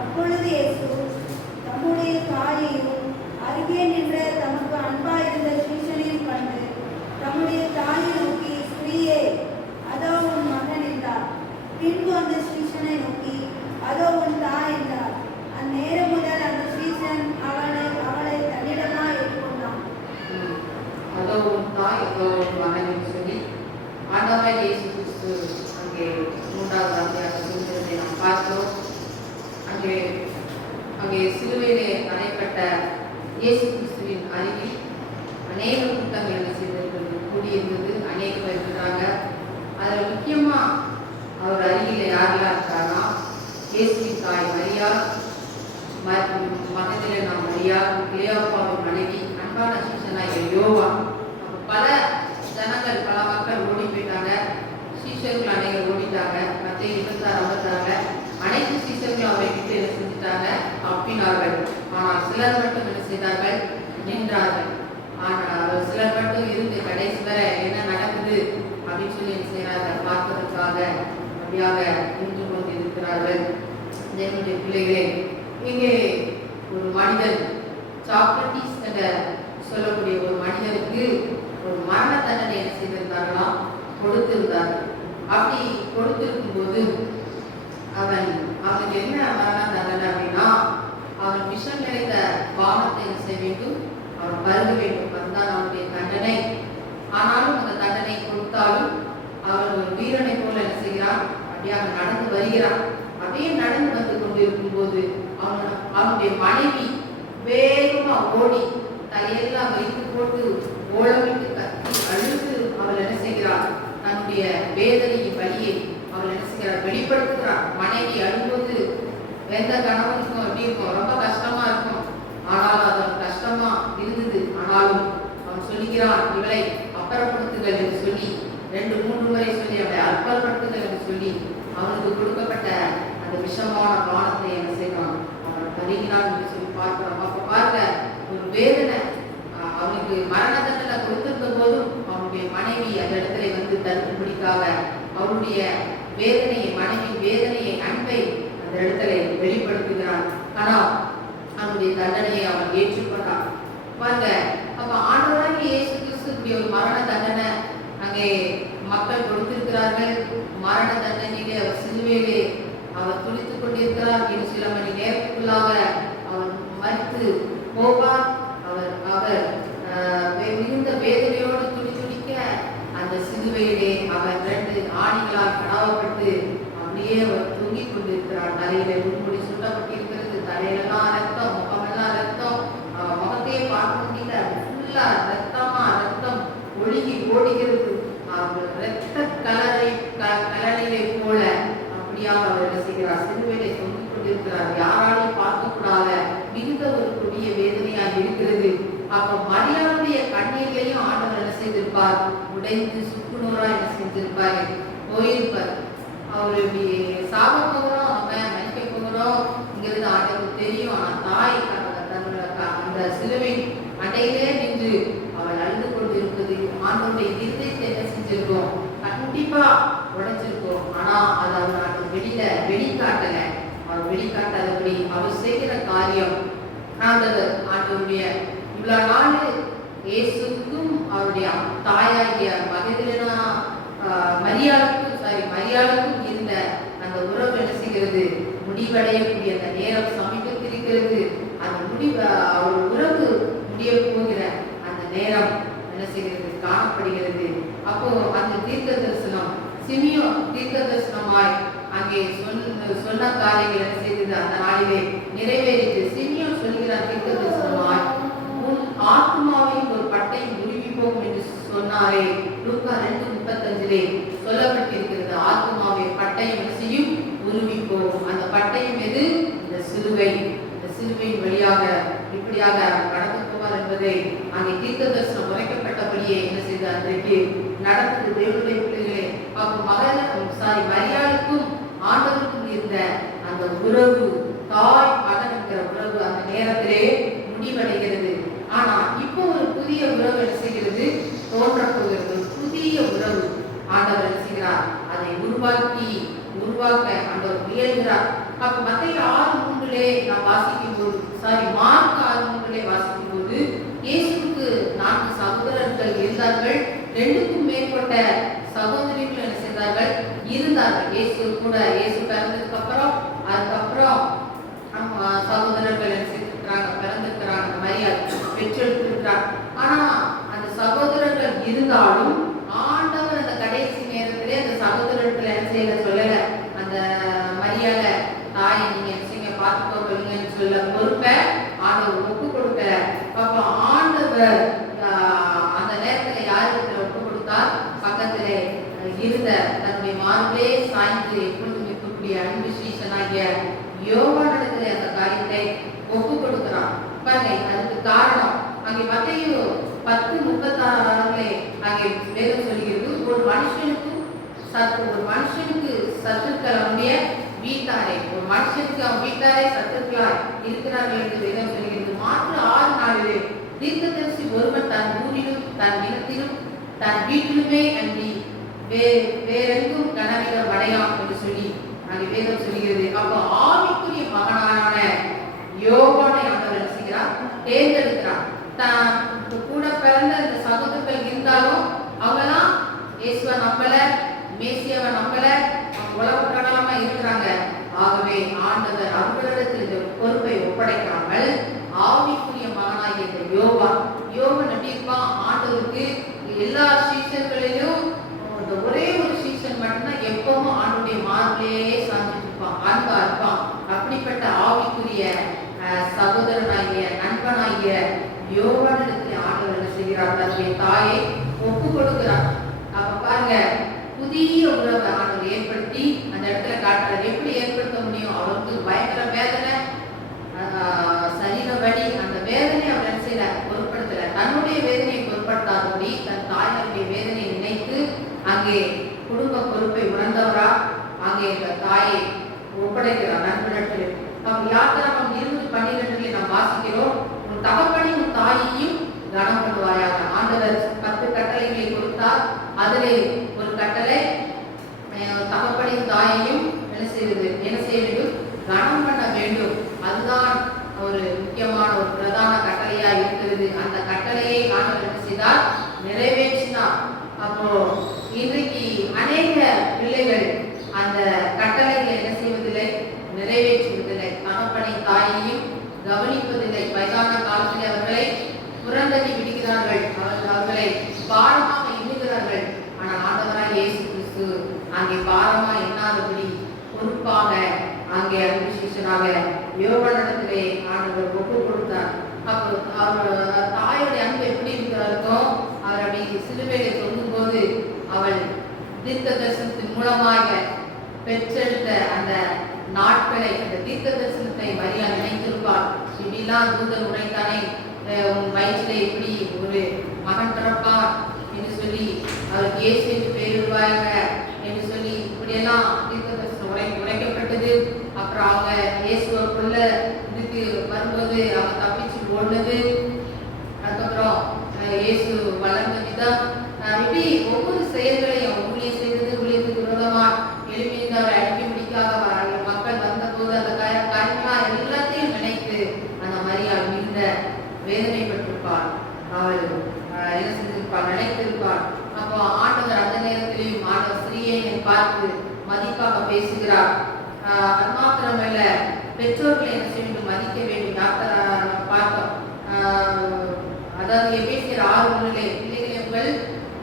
அப்பொழுது இயேசு தம்முடைய தாயையும் அருகே நின்ற தமக்கு அன்பாயிருந்த சீஷனையும் கண்டு தம்முடைய தாயை நோக்கி, ஸ்திரீயே, அதோ உன் மகன் என்றார். பின்பு அந்த சீஷனை நோக்கி, அதோ உன் தாய் என்றார். அந்நேரம் முதல் அந்த சீஷன் அவளை தன்னிடமாக ஏற்றுக்கொண்டான். அதோ உன் தாய், அதோ உன் மகன் என்று சொல்லி ஆண்டவர் இயேசு கிறிஸ்து அங்கே 3வது அதிகாரம் சொல்கிறதை நாம் பார்த்தோம். அங்கே சிலுவையிலே அறையப்பட்ட இயேசு கிறிஸ்துவின் அருகில் அநேக கூட்டங்கள் செய்திருக்கிறது, கூடியிருந்தது. அநேகம் இருக்கிறாங்க. அதில் முக்கியமா அவர் அருகில் யாரெல்லாம் இருக்காங்கன்னா, இயேசுவின் தாய் மரியா, மகதிலே நாம் மரியா, கிளியோப்பாவின் மனைவி, அன்பான சீஷனாகிய யோவான். பல ஜனங்கள், பல மக்கள் ஓடி போயிட்டாங்க. சீஷர்கள் அநேகர் ஓடிட்டாங்க. மத்திய 26 அனைத்து சீஷர்களும் அவரை விட்டு என்ன செஞ்சிட்டாங்க? தப்பினார்கள். ஆனால் சிலர் மட்டும் என்ன செய்தார்கள்? நின்றார்கள். ஆனால் சிலர் மட்டும் இருந்து கடைசி வரை என்ன நடக்குது அப்படின்னு சொல்லி என்ன செய்கிறார்கள்? பார்ப்பதற்காக அப்படியாக நின்று கொண்டு இருக்கிறார்கள். என்னுடைய பிள்ளைகளே, இங்கே ஒரு மனிதன், சாக்ரட்டிஸ் என்ற சொல்லக்கூடிய ஒரு மனிதனுக்கு ஒரு மரண தண்டனை என்ன செய்திருந்தார்களாம்? கொடுத்திருந்தார்கள். அப்படி கொடுத்திருக்கும் போது அவனுக்கு என்ன மரண தண்டனை அப்படின்னா, அவன் விஷம் நிறைந்த பாவத்தை என்ன செய்ய வேண்டும்? அவன் பருக வேண்டும். அதுதான் அவனுடைய தண்டனை. ஆனாலும் அந்த தண்டனை கொடுத்தாலும் அவன் ஒரு வீரனை போல என்ன செய்கிறான்? அப்படியே அவன் நடந்து வருகிறான். அப்படியே நடந்து வந்து கொண்டிருக்கும் போது அவனுடைய மனைவி வேகமா ஓடி தலையெல்லாம் வைத்து போட்டு ஓலமிட்டு கத்தி அழுது அவள் என்ன செய்கிறாள்? தன்னுடைய வேதனையின் வழியை அவள் என்ன செய்கிறாள்? வெளிப்படுத்துகிறாள். மனைவி அழும்போது எந்த கணவனுக்கும் எப்படி இருக்கும்? ரொம்ப கஷ்டமா இருக்கும். ஆனால் அது கஷ்டமா இருந்தது. ஆனாலும் அவன் சொல்லுகிறான், இவளை அப்புறப்படுத்துங்கள் என்று சொல்லி 2-3 முறை சொல்லி அவளை அப்புறப்படுத்துங்கள் என்று சொல்லி அவனுக்கு கொடுக்கப்பட்ட அந்த விஷமான பானத்தை என்ன செய்வான்? அவன் பருகினான் என்று சொல்லி பார்க்கிறோம். அப்ப பார்க்க ஒரு வேதனை. அவனுக்கு மரண தண்டனை கொடுத்திருந்த போதும் அவனுடைய மனைவி அந்த இடத்துல வந்து தடுக்கும்படிக்காக அவனுடைய வேதனையை, மனைவி வேதனையை, அன்பை அந்த இடத்துல வெளிப்படுத்துகிறான். ஆனால் அவனுடைய தண்டனையை அவன் ஏற்றுக்கொண்டான். பாருங்க, அப்ப ஆண்டவராக இயேசு கிறிஸ்துவுடைய ஒரு மரண தண்டனை அங்கே மக்கள் கொடுத்திருக்கிறார்கள். மரண தண்டனையிலே அவர் சிலுவையிலே அவர் துடித்துக் கொண்டிருக்கிறார். இன்னும் சில மணி நேரத்துக்குள்ளாக அவர் மரித்து போவார். அவர் மிகுந்த வேதனையோடு துடிக்க அந்த சிலுவையிலே அவர் 2 ஆணிகளால் கடாவப்பட்டு அப்படியே அவர் தூங்கிக் கொண்டிருக்கிறார். தலையில முன்முடி சுட்டப்பட்டிருக்கிறது. தலையிலெல்லாம் ரத்தம், முகமெல்லாம் ரத்தம். முகத்தையே பார்க்க முடியல. ஃபுல்லா ரத்தம் ஒழுகி ஓடுகிறது. ரத்த கலரையை போல அப்படியாக அவர் என்ன செய்கிறார்? சிலுவையிலே தொங்கிக் கொண்டிருக்கிறார். யாராலையும் பார்க்கக்கூடாத மிகுந்த ஒரு கொடிய வேதனையாக இருக்கிறது. அப்ப மரியாளுடைய கண்ணீர்களையும் ஆண்டவர் என்ன செய்திருப்பார்? உடைந்து சுக்குநூறா என்ன செஞ்சிருப்பாரு? போயிருப்பார். அவர் இப்படி சாக போகிறோம், நம்ம மதிக்க போகிறோம்ங்கிறது ஆண்டவருக்கு தெரியும். ஆனால் தாய் தன்னோட அந்த சிலுவை அண்டையிலே நின்று அவள் அழுது கொண்டு இருப்பது ஆண்டவருடைய இருதயத்தை என்ன செஞ்சிருக்கோம்? கண்டிப்பா உடைச்சிருக்கோம். ஆனா அது அவர் வெளிக்காட்டல. அவர் வெளிக்காட்டாதபடி அவர் செய்கிற காரியம் ஆண்டவருடைய இவ்வளவு நாள் இயேசுக்கும் அவருடைய தாயாகிய மரியாளுக்கும் இருந்த அந்த உறவு என்ன செய்கிறது? முடிவடையக்கூடிய அந்த நேரம் சமீபத்திருக்கிறது. அந்த ஒரு உறவு முடிய போகிற அந்த நேரம் என்ன செய்கிறது காணப்படுகிறது. அப்போ அந்த தீர்க்க தரிசனம் சிமியோன் தீர்க்க தரிசனமாய் அங்கே சொன்ன காரியங்கள் என்ன செய்தது அந்த நாளிலே நிறைவேறிட்டு. சிமியோன் சொல்கிறார் தீர்க்க தரிசனமாய், உன் ஆத்மாவையும் ஒரு பட்டையும் உருவி போகும் என்று சொன்னாரே. லூக்கா 2:35 சொல்லப்பட்டிருக்கிறது. ஆத்மாவை பட்டயம் செய்யும் உருவி போகும். அந்த பட்டயம் எது? இந்த சிலுவை. இந்த சிலுவையின் வழியாக இப்படியாக கடந்து போவார் என்பதை அங்கே தீர்க்க தரிசனம் உரைக்கப்பட்டபடியே என்ன செய்தார் அன்றைக்கு நடந்தது. தேவனுடைய பிள்ளைகளே, மரியாளுக்கும் ஆண்டவருக்கும் இருந்த அந்த உறவு, தாய் மகன் என்கிற உறவு அந்த நேரத்திலே முடிவடைகிறது. ஆனா இப்போ ஒரு புதிய உறவு என்ன செய்கிறது தோன்றப்போகிறது. புதிய உறவு ஆண்டவர் என்ன செய்கிறார் அதை உருவாக்க ஆண்டவர் முயல்கிறார். அப்ப மத்தேயு 6:3 நாம் வாசிக்கும் போது மார்க் 6:3 வாசிக்கும் போது இயேசுவுக்கு 4 சகோதரர்கள் இருந்தார்கள். 2க்கும் மேற்பட்ட சகோதரிகள் என்ன செய்தார்கள் இருந்தார்கள். இயேசு பிறந்ததுக்கு அப்புறம் அதுக்கப்புறம் சகோதரர்கள் என்ன செய்திருக்கிறாங்க பிறந்திருக்கிறாங்க. மரியாள் பெற்றெடுத்திருக்கிறார். ஆனா அந்த சகோதரர்கள் இருந்தாலும் ஆண்டவர் அந்த கடைசி நேரத்திலே அந்த சகோதரர்கள் என்ன செய்யல சொல்லல. அந்த மரியாள தாயை நீங்க என்ன செய்ய பார்த்துக்கோங்கன்னு சொல்ல பொறுப்பை ஆண்டவர் ஒப்பு கொடுக்கல. அப்ப ஆண்டவர் அந்த நேரத்துல யாருக்கு ஒப்பு கொடுத்தார்? பக்கத்திலே இருந்த தன்னுடைய மார்பிலே சாய்ந்து எப்பொழுதும் இருக்கக்கூடிய அன்பு சீசனாகிய யோவானிடத்திலே அந்த காரியத்தை ஒப்பு கொடுக்கிறான். பாருங்க, அதுக்கு காரணம் அங்கே மத்தேயு 10:36 அங்கே வேதம் சொல்கிறது, ஒரு மனுஷனுக்கு சத்துருக்கள் அவனுடைய வீட்டாரே, ஒரு மனுஷனுக்கு அவன் வீட்டாரே சத்துருக்களாய் இருக்கிறார்கள் என்று வேதம் சொல்கிறது. மாற்று 6 தீர்க்கதரிசி ஒருவன் தன் ஊரிலும் தன் இனத்திலும் தன் வீட்டிலுமே அன்றி வேறெங்கும் கனவிடம் அடையாம் என்று சொல்லி அங்கே வேதம் சொல்கிறது. அப்போ ஆவிக்குரிய மகனான யோவானை ஆண்டவர் என்ன செய்கிறார் தேர்ந்தெடுக்கிறார். தான் கூட பிறந்த இந்த சகோதரர்கள் இருந்தாலும் அவங்கெல்லாம் இயேசுவை நம்பல, மேசியாவை நம்பல, உலக பிரகாரமா இருக்கிறாங்க. ஆகவே ஆண்டவர் அவர்களிடத்தில் இந்த பொறுப்பை ஒப்படைக்காமல் ஆவிக்குரிய மகனாகிய இந்த யோவான் எப்படி இருப்பான்? ஆண்டவருக்கு எல்லா சீசன்களிலும் ஒரே ஒரு சீசன் மட்டும்தான் எப்பவும் ஆண்டுடைய மார்பிலேயே சார்ந்துட்டு இருப்பான், அன்பா இருப்பான். அப்படிப்பட்ட ஆவிக்குரிய சகோதரனாகிய நண்பனாகிய யோவானிடத்தில் ஆண்டவர் என்ன செய்கிறார்? தன்னுடைய தாயை ஒப்பு கொடுக்கிறார். அப்ப பாருங்க, புதிய உறவை ஆண்டவர் ஏற்படுத்தி அந்த இடத்துல காட்டுறார். எப்படி ஏற்படுத்த முடியும்? அவருக்கு பயங்கர வேதனை, சரீர வலி, அந்த வேதனை அவர் என்ன செய்யல பொருட்படுத்தல. தன்னுடைய வேதனையை பொருட்படுத்தாதபடி தன் தாயினுடைய வேதனையை நினைத்து அங்கே குடும்ப பொறுப்பை உணர்ந்தவரா அங்கே இந்த தாயை ஒப்படைக்கிறார் நண்பனிடத்தில். நம்ம யாத்திராமம் 20:12 நாம் வாசிக்கிறோம், உன் தகப்பனையும் உன் தாயையும் கனம் பண்ணுவாயாக. ஆண்டவர் 10 கட்டளைகளை கொடுத்தார். அதிலே ஒரு கட்டளை தகப்பனையும் தாயையும் என்ன செய்ய வேண்டும்? கனம் பண்ண வேண்டும். அதுதான் ஒரு முக்கியமான ஒரு பிரதான கட்டளையா இருக்கிறது. அந்த கட்டளையை ஆண்டவர் என்ன செய்தார்? நிறைவேற்றினார். அப்போ இன்றைக்கு அநேக பிள்ளைகள் அந்த கட்டளைகளை என்ன செய்வதில்லை? நிறைவேற்றுவதில்லை. தகப்பனை தாயையும் கவனிப்பதில்லை. வயதான காலத்தில் அவர்களை புறந்தள்ளி விடுகிறார்கள், அவர்களை பாரமாக எண்ணுகிறார்கள். ஆனால் ஆண்டவராய் இயேசு கிறிஸ்து அங்கே பாரமா எண்ணாதபடி பொறுப்பாக அங்கே அன்பு சீசனாக யோவானிடத்திலே ஆண்டவர் ஒப்பு கொடுத்தார். அப்போ அவர் தாயோடைய அன்பு எப்படி இருக்கிறாருக்கோ அவர் அப்படி சிலுவையிலே சொல்லும் போது அவள் தீர்க்க தரிசனத்தின் மூலமாக பெற்றெடுத்த அந்த நாட்களை, அந்த தீர்க்க தரிசனத்தை மரியாதை நினைத்திருப்பார். இப்படிலாம் தூதர் உரைத்தானே, உன் வயிற்றிலே இப்படி ஒரு மகன் பிறப்பார் என்று சொல்லி அவருக்கு இயேசு என்று பெயரிடுவாங்க என்று சொல்லி இப்படியெல்லாம் தீர்க்க தரிசனம் உரைக்கப்பட்டது. அப்புறம் அவங்க இயேசுக்குள்ள இதுக்கு வரும்போது அவங்க தப்பிச்சு ஓடுனது, அதுக்கப்புறம் இயேசு வளர்ந்த விதம், இப்படி ஒவ்வொரு செயல்களையும் ஊழியம் செய்தது, ஊழியத்துக்கு விரோதமா எழுப்பியிருந்த அவரை அனுப்பி முடிக்காக மக்கள் வந்தபோது அந்த காரியங்களா எல்லாத்தையும் நினைத்து அந்த மரியாள் மிகுந்த வேதனைப்பட்டிருப்பார். அவள் என்ன செஞ்சிருப்பாள்? நினைத்திருப்பாள். அப்போ ஆண்டவர் அந்த நேரத்திலையும் ஆண்டவர் ஸ்திரீயை பார்த்து மதிப்பாக பேசுகிறார். அது மாத்திரமல்ல, பெற்றோர்களை என்ன செய்ய வேண்டும்? மதிக்க வேண்டும்.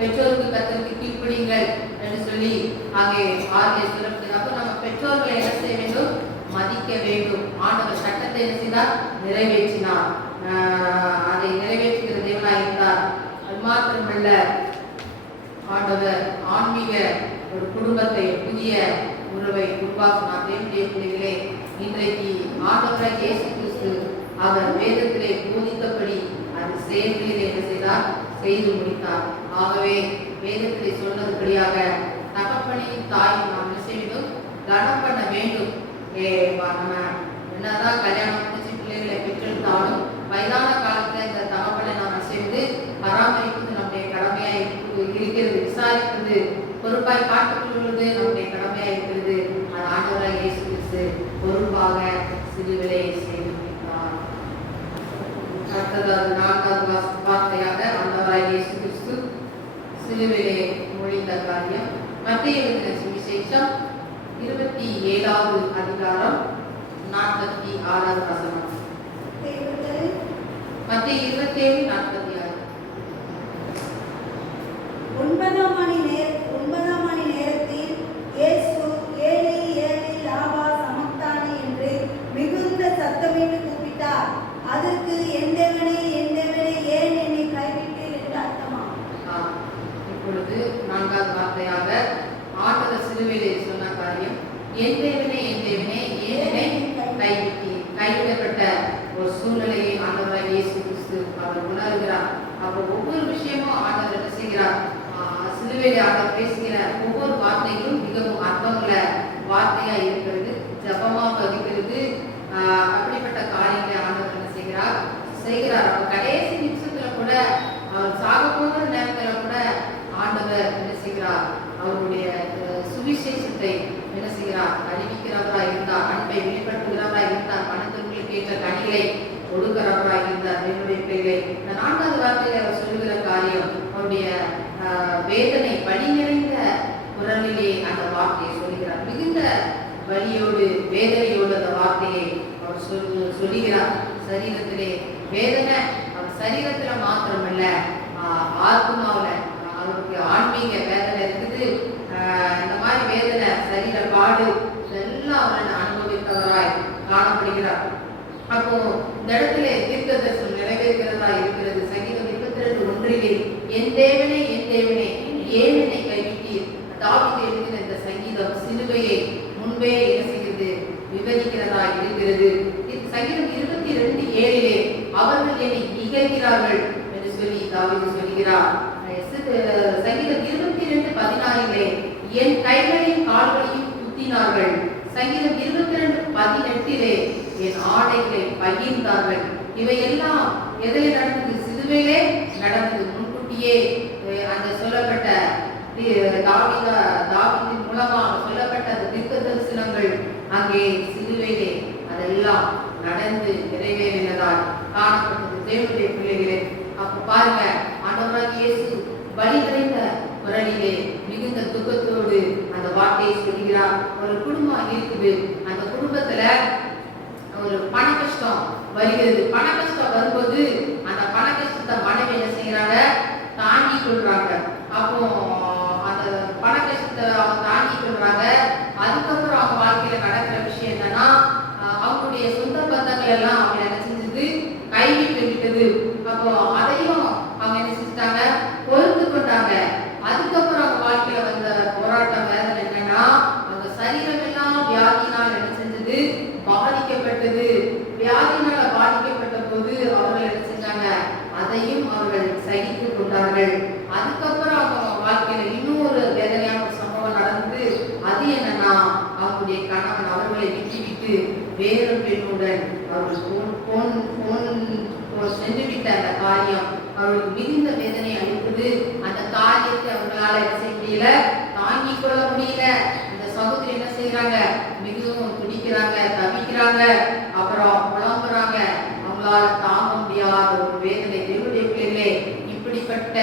பெற்றோருக்கு கர்த்தருக்கு கீழ்ப்படியுங்கள் என்று சொல்லி அங்கே ஆகிய சொல்லப்படுகிறது. அப்போ நம்ம பெற்றோர்களை என்ன செய்ய வேண்டும்? மதிக்க வேண்டும். ஆண்டவர் சட்டத்தை என்ன செய்தார்? நிறைவேற்றினார். அதை நிறைவேற்றுகிற தேவனாய் இருந்தார். அது மாத்திரமல்ல, ஆண்டவர் ஆன்மீக ஒரு குடும்பத்தை, புதிய உறவை உருவாக்கினார். தேவனுடைய பிள்ளைகளே, இன்றைக்கு ஆண்டவராய் இயேசு கிறிஸ்து அவர் வேதத்திலே போதித்தபடி அது செயல்களில் என்ன செய்தார்? செய்து முடித்தார். ஆகவே வேதத்திலே சொன்னதுபடியாக தகப்பனையும் தாயும் நாம் என்ன செய்ய வேண்டும்? கனம் பண்ண வேண்டும். நம்ம என்னதான் கல்யாணம் முடிச்சு பிள்ளைகளை பெற்றெடுத்தாலும் வயதான காலத்துல இந்த தகப்பனை நாம் செய்வது பராமரிப்பது நம்முடைய கடமையாக இருக்கிறது. விசாரிப்பது, பொறுப்பாய் காட்டுக்கொள்வது நம்முடைய கடமையாக இருக்கிறது. அது ஆண்டவராய் இயேசு கிறிஸ்து பொறுப்பாக சிலுவிலே செய்து முடித்தார். அடுத்தது 4வது வார்த்தையாக ஆண்டவராய் இயேசு கிறிஸ்து சிலுவிலே மொழிந்த காரியம் மத்தேயு எழுதின சுவிசேஷம் 27வது அதிகாரம் 46வது வசனம். மத்தேயு 27:46. 9ஆம் மணி நேரத்தில் இயேசு ஏலி ஏலி லாமா சமக்தானி என்று மிகுந்த சத்தமிட்டு கூப்பிட்டார். அதற்கு என் தேவனே ஏன் என்னை கைவிட்டீர் என்று அர்த்தமா? இப்பொழுது 4வது வார்த்தையாக ஆண்டவர் சிலுவையிலே சொன்ன காரியம், என் தேவனே ஏன் என்னை கைவிட்டீர். கைவிடப்பட்ட ஒரு சூழ்நிலையை ஆண்டவராய் இயேசு கிறிஸ்து அவர் உணர்கிறார். அப்போ ஒவ்வொரு விஷயமும் ஆண்டவர் என்ன செய்கிறார்? சிலுவையிலே ஆண்டவர் பேசுகிற ஒவ்வொரு வார்த்தைகளும் மிகவும் அர்த்தமுள்ள வார்த்தையா இருக்கிறது, ஜபமாக இருக்கிறது. அப்படிப்பட்ட காரியங்களை ஆண்டவர் என்ன செய்கிறார்? அவர் கடைசி நிமிஷத்துல கூட, அவர் சாக போகிற நேரத்துல கூட ஆண்டவர் என்ன செய்கிறார்? அவருடைய சுவிசேஷத்தை என்ன செய்கிறார்? அறிவிக்கிறவராய் இருந்தார். அன்பை வெளிப்படுத்துகிறவராய் இருந்தார். மனத்திற்கு ஏற்ற கனிகளை கொடுக்கிறவராய் இருந்தார். என்னுடைய பிள்ளைகளை இந்த 4வது வார்த்தையில அவர் சொல்லுகிற காரியம், அவருடைய வேதனை, வலி நிறைந்த குரலிலே அந்த வார்த்தையை சொல்லுகிறார். மிகுந்த வலியோடு வேதனையோடு அந்த வார்த்தையை அவர் சொல்லுகிறார். சரீரத்திலே வேதனை, அவர் சரீரத்துல மாத்திரமல்ல, ஆத்மாவில அவருக்கு ஆன்மீக வேதனை இருக்குது. இந்த மாதிரி வேதனை, சரீர பாடு இதெல்லாம் அவர் அனுபவித்தவராய் காணப்படுகிறார். அப்போ இந்த இடத்துல தீர்க்க தரிசனம் நிறைவேறுகிறதா இருக்கிறது. சங்கீதம் 22:1 என் தேவனே ஏன் என்னை கைவிட்டீர். தாவீது எழுதின இந்த சங்கீதம் சிலுவையை முன்பே என்ன செய்கிறது? விவரிக்கிறதா இருக்கிறது. சங்கீதம் 22:7 அவர்கள் என்னை இகழ்கிறார்கள் என்று சொல்லி தாவீது சொல்கிறார். சங்கீதம் 22:16 என் கைகளையும் கால்களையும் குத்தினார்கள். சங்கீதம் 22:18 என் ஆடைகளை பகிர்ந்தார்கள். இவையெல்லாம் எதில் நடந்தது? சிலுவையிலே நடந்தது. முன்கூட்டியே அந்த சொல்லப்பட்ட தாவீதின் மூலமாக சொல்லப்பட்ட அந்த தீர்க்க தரிசனங்கள் அங்கே சிலுவையிலே அதெல்லாம் நடந்து நிறைவேறினதால் காணப்பட்டது. தேவனுடைய பிள்ளைகளே, அப்ப பாருங்க, ஆண்டவராகிய இயேசு வலி நிறைந்த குரலிலே மிகுந்த துக்கத்தோடு அந்த வார்த்தையை சொல்கிறார். ஒரு குடும்பம் இருக்குது, அந்த குடும்பத்துல ஒரு பண கஷ்டம் வருகிறது. பண கஷ்டம் வரும்போது அந்த பண கஷ்டத்தை மனைவி என்ன செய்யறாங்க? தாங்கி கொள்றாங்க. அப்போ அந்த பண கஷ்டத்தை அவங்க தாங்கி கொள்றாங்க. அதுக்கப்புறம் அவங்க வாழ்க்கையில நடக்கிற விஷயம் என்னன்னா, அவங்களுடைய சொந்த பந்தங்கள் எல்லாம் அவங்க என்ன செஞ்சது? கைவிட்டு விட்டது. அப்போ அதையும் அவங்க என்ன செஞ்சுட்டாங்க? பொறுத்து கொண்டாங்க. அதுக்கப்புறம் அவங்க வாழ்க்கையில வந்த போராட்டம் வேதனை என்னன்னா, அவங்க சரீரம் எல்லாம் வியாதியினால் என்ன செஞ்சது? பாதிக்கப்பட்டது. வியாதியினால பாதிக்கப்பட்ட போது அவர்கள் என்ன செஞ்சாங்க? அதையும் அவர்கள் சகித்து கொண்டார்கள். அதுக்கப்புறம் அவங்க வாழ்க்கையில இன்னொரு வேதனையான சம்பவம் நடந்து, அது என்னன்னா, அவங்களுடைய கணவன் அவர்களை விட்டு வேறு பெண்ணுடன் அவர்கள் சென்றுவிட்ட அந்த காரியம் அவர்களுக்கு மிகுந்த வேதனை அளித்தது. அந்த காரியத்தை அவர்களால் என்ன செய்ய முடியல? தாங்கிக் கொள்ள முடியல. இந்த சகோதரி என்ன செய்யறாங்க? மிகவும் துடிக்கிறாங்க, தவிக்கிறாங்க, அப்புறம் புலம்புறாங்க. அவங்களால தாங்க முடியாத ஒரு வேதனை. தேவனுடைய பிள்ளைகளே, இப்படிப்பட்ட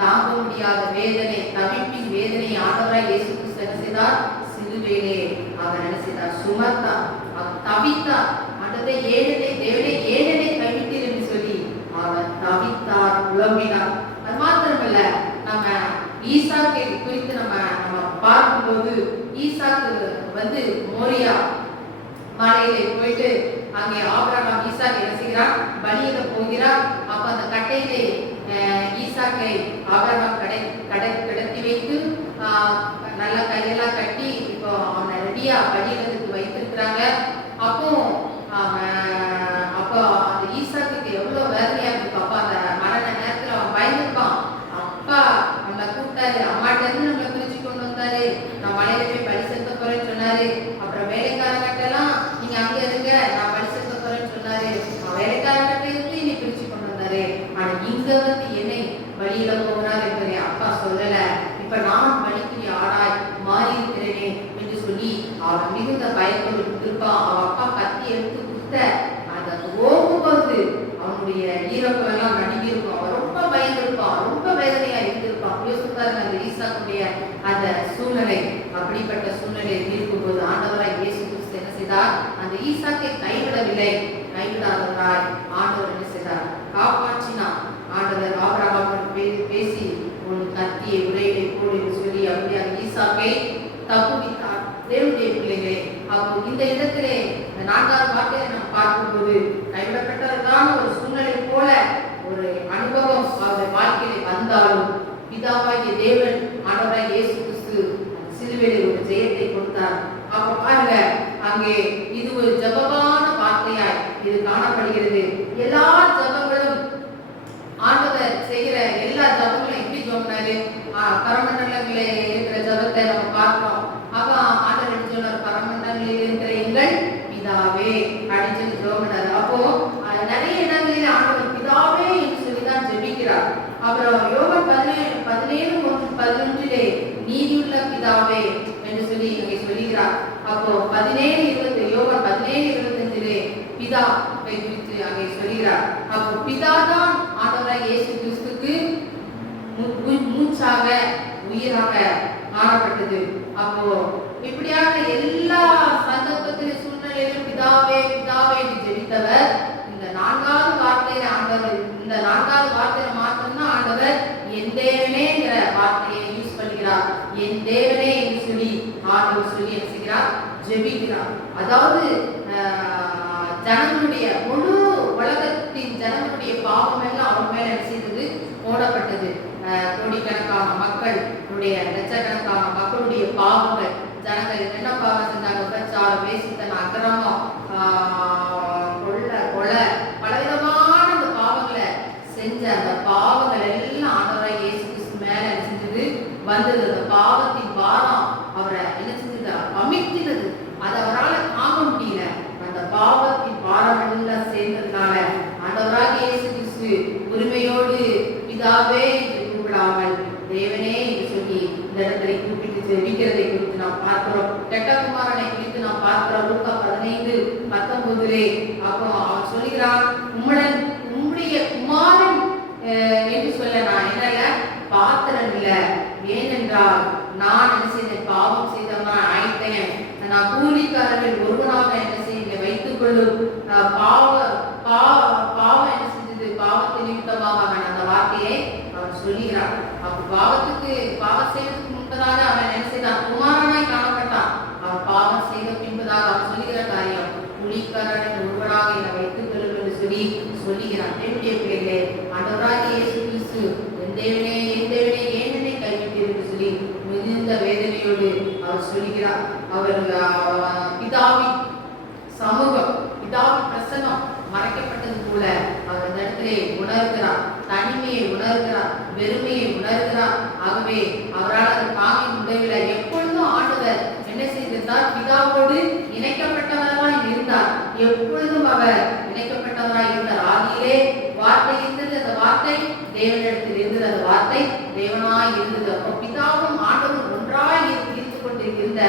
தாங்க முடியாத வேதனை, தவிப்பின் வேதனை ஆண்டவராய் இயேசு கிறிஸ்து என்ன செய்தார்? சிலுவையிலே அவர் என்ன செய்தார்? சுமந்தார், அவர் தவித்தார். ஆண்டவரே ஏனென்னை, தேவனே ஏனென்னை கைவிட்டீர் என்று சொல்லி அவர் தவித்தார், புலம்பினார். அது மாத்திரமல்ல, நம்ம ஈசாக்கை குறித்து நம்ம பார்க்கும்போது ஈசாக்கு வந்து மோரியா மலையிலே போயிட்டு அங்கே ஆபிரகாம் ஈசாக்கு என்ன செய்கிறார், பலியிட போகிறார். அப்ப அந்த கட்டையிலே ஈசாக்கை ஆபிரகாம் கடத்தி வைத்து நல்லா கையெல்லாம் கட்டி இப்போ அவனை ரெடியா பலியிடத்துக்கு வைத்திருக்கிறாங்க. அப்போ அந்த ஈசாக்கு எவ்வளவு வேதனையா இருக்கு. அப்பா அந்த மரண நேரத்துல அவன் பயந்துருப்பான். அப்பா நம்மளை கூப்பிட்டாரு, அம்மாட்ட இருந்து நம்மளை பிரிச்சு கொண்டு வந்தாரு, நான் மலையில போய் பலி செலுத்த போறேன்னு சொன்னாரு. அப்புறம் வேலைக்காரங்கிட்டலாம் நீங்க அங்க இருங்க, நான் பலி செலுத்த போறேன்னு சொன்னாரு. வேலைக்காரங்கிட்ட இருந்து என்னை பிரிச்சு கொண்டு வந்தாரு. ஆனா இங்க வந்து என்னை வழியில போகிறார் என்பதை அப்பா சொல்லல. இப்ப நான் வழிக்கு ஆடாய் மாறி இருக்கிறேனே என்று சொல்லி அவன் மிகுந்த பயத்தோடு இருப்பான். அவன் அப்பா கத்தி எடுத்து கொடுத்த அந்த ஓகும்போது அவனுடைய ஈரப்பம் எல்லாம் நடுங்கி இருக்கும். அவன் ரொம்ப பயந்திருப்பான், ரொம்ப வேதனையா இருந்திருப்பான். யோசிப்பாருங்க அந்த ஈசாக்குடைய அந்த சூழ்நிலை. அப்படிப்பட்ட சூழ்நிலை இருக்கும்போது ஆண்டவராய் இயேசு கிறிஸ்து என்ன செய்தார், அந்த ஈசாக்கை கைவிடவில்லை. கைவிடாதவராய் ஆண்டவர் என்ன செய்தார், காப்பாற்றினார். ஆண்டவர் ஆபிரகாமுடன் பேசி உன் கத்தியை உரையிலே போடு என்று சொல்லி அப்படியே ஈசாக்கை தப்புவித்தார். தேவனுடைய பிள்ளைகளே, அப்போ இந்த இடத்திலே இந்த 4வது வார்த்தையை நாம் பார்க்கும்போது கைவிடப்பட்டதான ஒரு சூழ்நிலை போல ஒரு அனுபவம் அவருடைய வாழ்க்கையிலே வந்தாலும் பிதாவாகிய தேவன் ஆண்டவராகிய இயேசு கிறிஸ்து சிலுவையிலே ஒரு ஜெயத்தை கொடுத்தார். அப்ப பாருங்க, அங்கே இது ஒரு ஜபமான வார்த்தையாய் இது காணப்படுகிறது. எல்லா ஜபங்களும் ஆண்டவர் செய்கிற எல்லா ஜபங்களும் எப்படி ஜோம்னாரு, பரமண்டலங்களே இருக்கிற ஜபத்தை நம்ம பார்க்கிறோம். அப்ப ஆண்டவர் என்ன சொன்னார், பரமண்டலங்களில் இருக்கிற எங்கள் பிதாவே அப்படின்னு சொல்லி ஜோம்னாரு. அப்போ நிறைய இடங்களில் ஆண்டவர் பிதாவே என்று சொல்லிதான் ஜெபிக்கிறார். அப்புறம் யோவான் 17:11 நீதியுள்ள பிதாவே என்று சொல்லி இங்கே சொல்லுகிறார். அப்போ 17:20 யோவான் 17:25 பிதாவை குறித்து அங்கே சொல்கிறார். அப்போ பிதாதான் ஆண்டவராகிய இயேசு கிறிஸ்துவுக்கு மூச்சாக உயிராக காணப்பட்டது. அப்போ இப்படியாக எல்லா சந்தர்ப்பத்திலும் சூழ்நிலையிலும் பிதாவே பிதாவே என்று ஜெபித்தவர் இந்த 4வது வார்த்தையில ஆண்டவர், இந்த 4வது வார்த்தையில மாத்திரம்தான் ஆண்டவர் என் தேவனேங்கிற வார்த்தையை யூஸ் பண்ணுகிறார். என் தேவனே என்று சொல்லி ஆண்டவர் சொல்லி என்ன செய்கிறார், ஜெபிக்கிறார். அதாவது ஜனங்களுடைய முழு உலகத்தின் ஜனங்களுடைய பாவம் எல்லாம் அவர் மேல என்ன செய்தது, போடப்பட்டது. கோடிக்கணக்கான மக்களுடைய லட்சக்கணக்கான மக்களுடைய பாவங்கள், ஜனங்கள் என்ன பாவம் செஞ்சாங்க, விபச்சாரம், வேசித்தனம், அக்கிரமம், கொலை, பலவிதமான அந்த பாவங்களை செஞ்ச அந்த பாவங்கள் எல்லாம் ஆண்டவராகிய இயேசு கிறிஸ்து மேல என்ன செஞ்சது, வந்தது. அந்த பாவத்தின் பாரம் அவரை என்ன செஞ்சது, அமிழ்த்தினது. அது அவரால் தாங்க முடியல. அந்த பாவத்தின் பாரம் எல்லாம் சேர்ந்ததுனால ஆண்டவராகிய இயேசு கிறிஸ்து உரிமையோடு பிதாவே என்று கூப்பிடாமல் தேவனே என்று சொல்லி இந்த இடத்தை கூப்பிட்டு ஜெபிக்கிறதை குறித்து நாம் பார்க்கிறோம். கெட்டகுமாரனை குறித்து நாம் பார்க்கிறோம். லூக்கா 15:19 அப்போ அவன் சொல்லுகிறான், உம்முடைய குமாரன் என்று சொல்ல நான் என்னல்ல பாத்திரம் இல்லை, ஏனென்றால் நான் என்ன செய்தேன், பாவம் செய்தவனா ஆயிட்டேன், நான் கூலிக்காரர்கள் ஒருவனாக என்ன செய்ய வைத்துக் கொள்ளும், பாவம் என்ன செஞ்சது, பாவத்தை நிமித்தமாக அவன் அந்த வார்த்தையை அவன் சொல்லுகிறான். அப்ப பாவம் செய்வதற்கு முன்பதாக அவன் என்ன செய்தான், குமாரனாய் காணப்பட்டான். அவன் பாவம் செய்த பின்பதாக அவன் சொல்லுகிற காரியம், கூலிக்காரர்கள் ஒருவனாக என்னை வைத்துக் கொள்ளும் என்று சொல்லி சொல்லுகிறான். என்னுடைய பிள்ளைகளே, ஆண்டவராகிய இயேசு கிறிஸ்து என் தேவனே ஏன் என்னை கைவிட்டீர் என்று சொல்லி மிகுந்த வேதனையோடு அவர் சொல்லுகிறார். அவர் பிதாவின் சமூகம், பிதாவின் பிரசன்னம் மறைக்கப்பட்டது போல அவர் இந்த இடத்திலே உணர்கிறார், தனிமையை உணர்கிறார், வெறுமையை உணர்கிறார். ஆகவே அவரால் அது தாங்க முடியவில்லை. எப்பொழுதும் ஆண்டவர் என்ன செய்திருந்தார், பிதாவோடு இணைக்கப்பட்டவராய் இருந்தார். எப்பொழுதும் அவர் இணைக்கப்பட்டவராய் இருந்தார். ஆதியிலே வார்த்தை இருந்தது, அந்த வார்த்தை தேவனிடத்தில் இருந்தது, அந்த வார்த்தை தேவனாய் இருந்தது. அப்போ பிதாவும் ஆண்டவரும் ஒன்றாய் இருந்து கொண்டிருந்த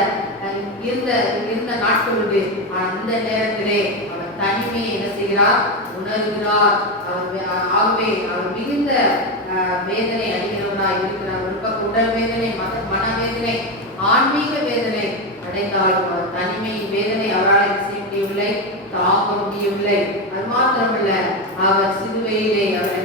நாட்களுண்டு. இந்த நேரத்திலே அவர் தனிமையை என்ன செய்கிறார், உணர்கிறார். ஆகவே அவர் மிகுந்த வேதனை அடைகிறவராய் இருக்கிறார். ஒரு பக்கம் உடல் வேதனை, மனவேதனை, ஆன்மீக வேதனை அடைந்தாலும் அவர் தனிமையின் வேதனை அவரால் என்ன செய்ய முடியவில்லை, தாங்க முடியவில்லை. அது மாத்திரமல்ல, அவர் சிலுவையிலே அவர்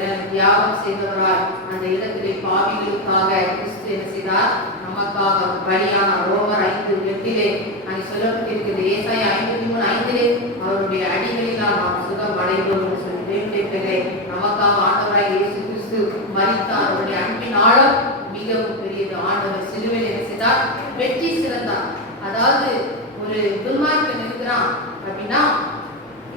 தியாகம் செய்தவராய் அந்த இடத்திலே பாவிகளுக்காக கிறிஸ்து என்ன செய்தார்? நமக்காக பலியானார். ரோமர் 5:8 அங்கே சொல்லப்பட்டிருக்கிறது. ஏசாயா 53:5 அவருடைய அடிகளினால் நாம் சுகம் அடைந்தோம் என்று சொல்லி தேவனுடைய நமக்காக ஆண்டவராய் இயேசு கிறிஸ்து மரித்தார். அவருடைய அன்பின் ஆழம் மிகவும் பெரியது. ஆண்டவர் சிலுவையில் என்ன செய்தார்? வெற்றி சிறந்தார். அதாவது ஒரு துன்மார்க்கன் இருக்கிறான் அப்படின்னா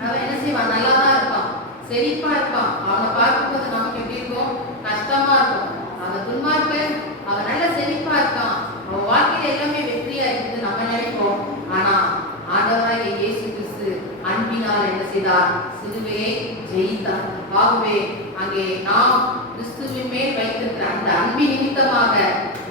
அவன் என்ன செய்வான்? நல்லா தான் இருப்பான், செழிப்பா இருப்பான். அவனை பார்க்கும்போது நமக்கு எப்படி இருக்கும்? கஷ்டமா இருக்கும். அவன் துன்மார்க்கன், அவன் நல்ல செழிப்பா இருக்கான், அவன் வாழ்க்கையில எல்லாமே வெற்றியா இருக்குது நம்ம நினைப்போம். ஆனா ஆண்டவராகிய இயேசு கிறிஸ்து அன்பினால் என்ன செய்தார்? சிலுவையை ஜெயித்தார். ஆகவே அங்கே நாம் கிறிஸ்துவின் மேல் வைத்திருக்கிற அந்த அன்பின் நிமித்தமாக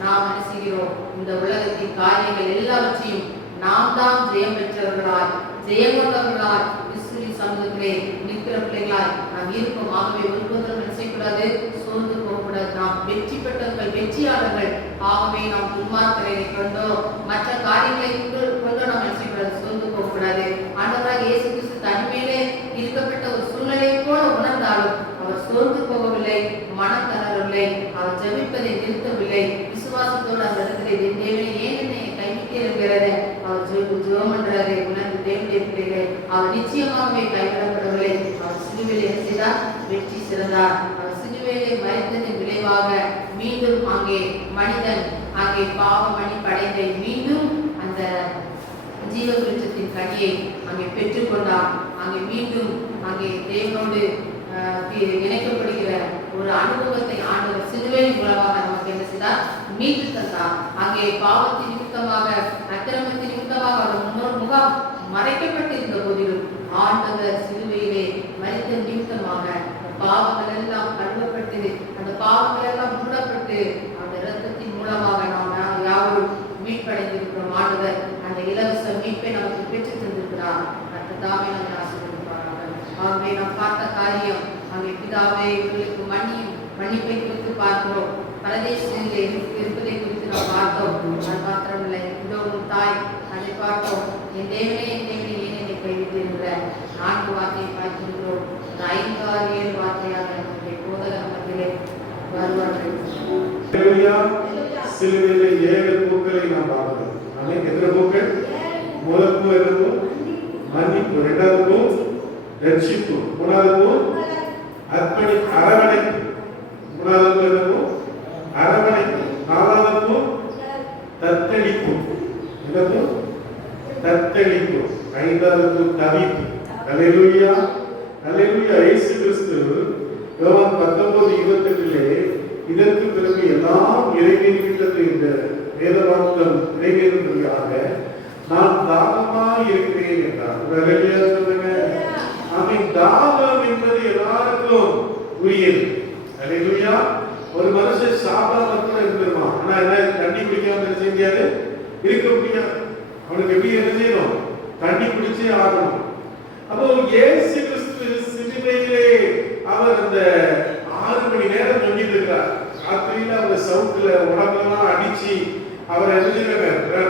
நாம் என்ன செய்கிறோம்? இந்த உலகத்தின் காரியங்கள் எல்லாவற்றையும் நாம் தான் ஜெயம் பெற்றவர்களாய், ஜெயம் கொண்டவர்களாய் கிறிஸ்துவின் சமூகத்திலே நிற்கிற பிள்ளைகளாய் நாம் இருப்போம். ஆகவே ஒருபோதும் என்ன செய்யக்கூடாது? சோர்ந்து போகக்கூடாது. நாம் வெற்றி பெற்றவர்கள், வெற்றியாளர்கள். ஆகவே நாம் துன்மார்க்கரை கொண்டோ மற்ற காரியங்களை கொண்டோ நாம் என்ன செய்யக்கூடாது? சோர்ந்து போகக்கூடாது. ஆண்டவராக இயேசு கிறிஸ்து தனிமையிலே இருக்கப்பட்ட ஒரு சூழ்நிலையை போல உணர்ந்தாலும் அவர் சோர்ந்து போகவில்லை, மனம் தளரவில்லை, அவர் ஜெபிப்பதை நிறுத்தவில்லை. விசுவாசத்தோடு அந்த இடத்துல தேவனை ஏன் என்னை கைவிட்டு இருக்கிறது அவர் ஜெபம் பண்றாரு. உணர்ந்து தேவனுடைய பிள்ளைகள் அவர் நிச்சயமாகவே கைவிடப்படவில்லை. அவர் சிலுவையில் என்ன செய்தார்? வெற்றி சிறந்தார். அவர் சிலுவையிலே மரித்ததின் விளைவாக மீண்டும் அங்கே மனிதன் அங்கே பாவமணி படைத்தை மீண்டும் அந்த ஜீவ விருட்சத்தின் கனியை அங்கே பெற்றுக்கொண்டார். அங்கே மீண்டும் அங்கே தேவனோடு இணைக்கப்படுகிற ஒரு அனுபவத்தை ஆண்டவர் சிலுவையின் மூலமாக நமக்கு என்ன செய்தார்? மீட்டு தந்தார். அங்கே பாவத்தின் நிமித்தமாக, அக்கிரமத்தின் நிமித்தமாக அவர் முகம் மறைக்கப்பட்டிருந்த போதிலும் ஆண்டவர் சிலுவையிலே மரித்த நிமித்தமாக பாவங்கள் எல்லாம் கழுவப்பட்டு, அந்த பாவங்கள் எல்லாம் மூடப்பட்டு அந்த இரத்தத்தின் மூலமாக நாம் யாரும் மீட்படைந்திருக்கிறோம். ஆண்டவர் அந்த இலவச மீட்பை நமக்கு பெற்று தந்திருக்கிறார். தாமே நம்மை ஆசீர்வதிப்பாராக. ஆகவே நாம் பார்த்த காரியம் அங்கே பிதாவே இவர்களுக்கு மன்னிப்பை குறித்து பார்க்கிறோம். பரதேசத்தில் இருப்பதை குறித்து நாம் பார்த்தோம். அது மாத்திரமில்லை, இதோ உன் தாய் அதை பார்த்தோம். என் தேவனே ஏன் என்னை கைவிட்டு என்ற 4 வார்த்தையை பார்க்கின்றோம். 5, 6, 7 வார்த்தையாக நம்முடைய போதகர் மத்தியிலே வருவார்கள். சிலுவையிலே 7 பூக்களை நாம் பார்க்கிறோம். எத்தனை பூக்கள்? முதல் பூ என்னவோ மன்னிப்பு, 2வது பூ ரட்சிப்பு, 3வது பூ அரவணைப்பு, 3வது பூ என்னவோ அரவணைப்பு, 4வது பூ தத்தளிப்பு, என்னவோ தத்தளிப்பு, 5வது பூ தவிப்பு. அல்லேலூயா, அல்லேலூயா. இயேசு கிறிஸ்து யோவான் 19:28 இதற்கு பிறகு எல்லாம் நிறைவேறிவிட்டது என்ற வேத வாக்கியம் நிறைவேறும்படியாக நான் தாகமாய் இருக்கிறேன் என்றார். சொல்லுங்க. ஆமென். தாகம் என்பது எல்லாருக்கும் உரியது. அல்லேலூயா. ஒரு மனுஷன் சாப்பிடாம கூட இருந்துருவான், ஆனா என்ன தண்ணி குடிக்காம இருக்க முடியாது, இருக்க முடியாது. அவனுக்கு எப்படி என்ன செய்யணும்? தண்ணி குடிச்சே ஆகணும். அப்போ இயேசு கிறிஸ்து சிலுவையிலே அவர் அந்த 6 மணி நேரம் தொங்கிட்டு இருக்கிறார். ராத்திரியில அவர் சவுத்துல உடம்பெல்லாம் அடிச்சு அவரை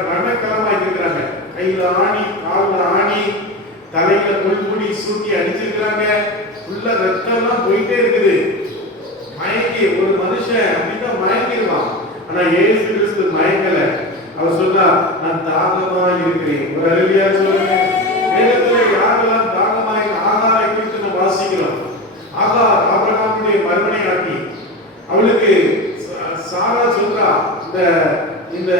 மரணக்கலமாக்கி இருக்கிறாங்க. கையில ஆணி, கால்ல ஆணி, தலையில முள்முடி சூட்டி அடிச்சிருக்கிறாங்க. உள்ள ரத்தம் எல்லாம் போயிட்டே இருக்குது. மயங்கி ஒரு மனுஷன் அப்படிதான் மயங்கிடுவான். ஆனா இயேசு கிறிஸ்து மயங்கல. அவர் சொன்னார், நான் தாகமாய் இருக்கிறேன். ஒரு அல்லேலூயா சொல்லுங்க. வேதத்துல யாரெல்லாம் தாகமாய் ஆகாரை குறித்து நம்ம வாசிக்கிறோம். ஆகார் ஆபிரகாமுடைய மறுமனை ஆட்டி அவளுக்கு சாரா சொல்றா, இந்த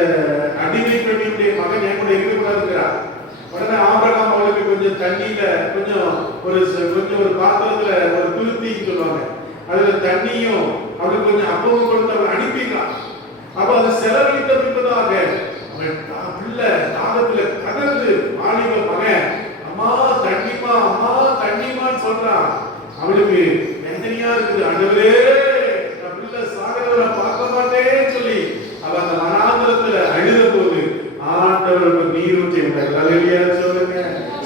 அடிமை பெண்ணுடைய மகன் என் கூட இருக்கக்கூடாதுங்கிறா. உடனே ஆபிரகாம் அவளுக்கு கொஞ்சம் தண்ணியில கொஞ்சம் ஒரு பாத்திரத்துல ஒரு துருத்தின்னு சொல்லுவாங்க, அதுல தண்ணியும் அவளுக்கு கொஞ்சம் அப்பவும் கொடுத்து அவள் அனுப்பிட்டான். அப்ப அதை செலவழித்த பின்பதாக அவன் பிள்ளை தாகத்துல கதறது வாலிப மகன் அம்மா தண்ணிமா, அம்மா தண்ணிமான்னு சொல்றான். அவளுக்கு வேதனையா இருக்குது. ஆண்டவரே, நான் பிள்ளை சாகிறவரை பார்க்க மாட்டேன்னு சொல்லி அவ அந்த மனாந்தரத்துல அழுத போது ஆண்டவருக்கு நீர் ஊற்றி விட்டார். அல்லேலூயா சொல்லுங்க.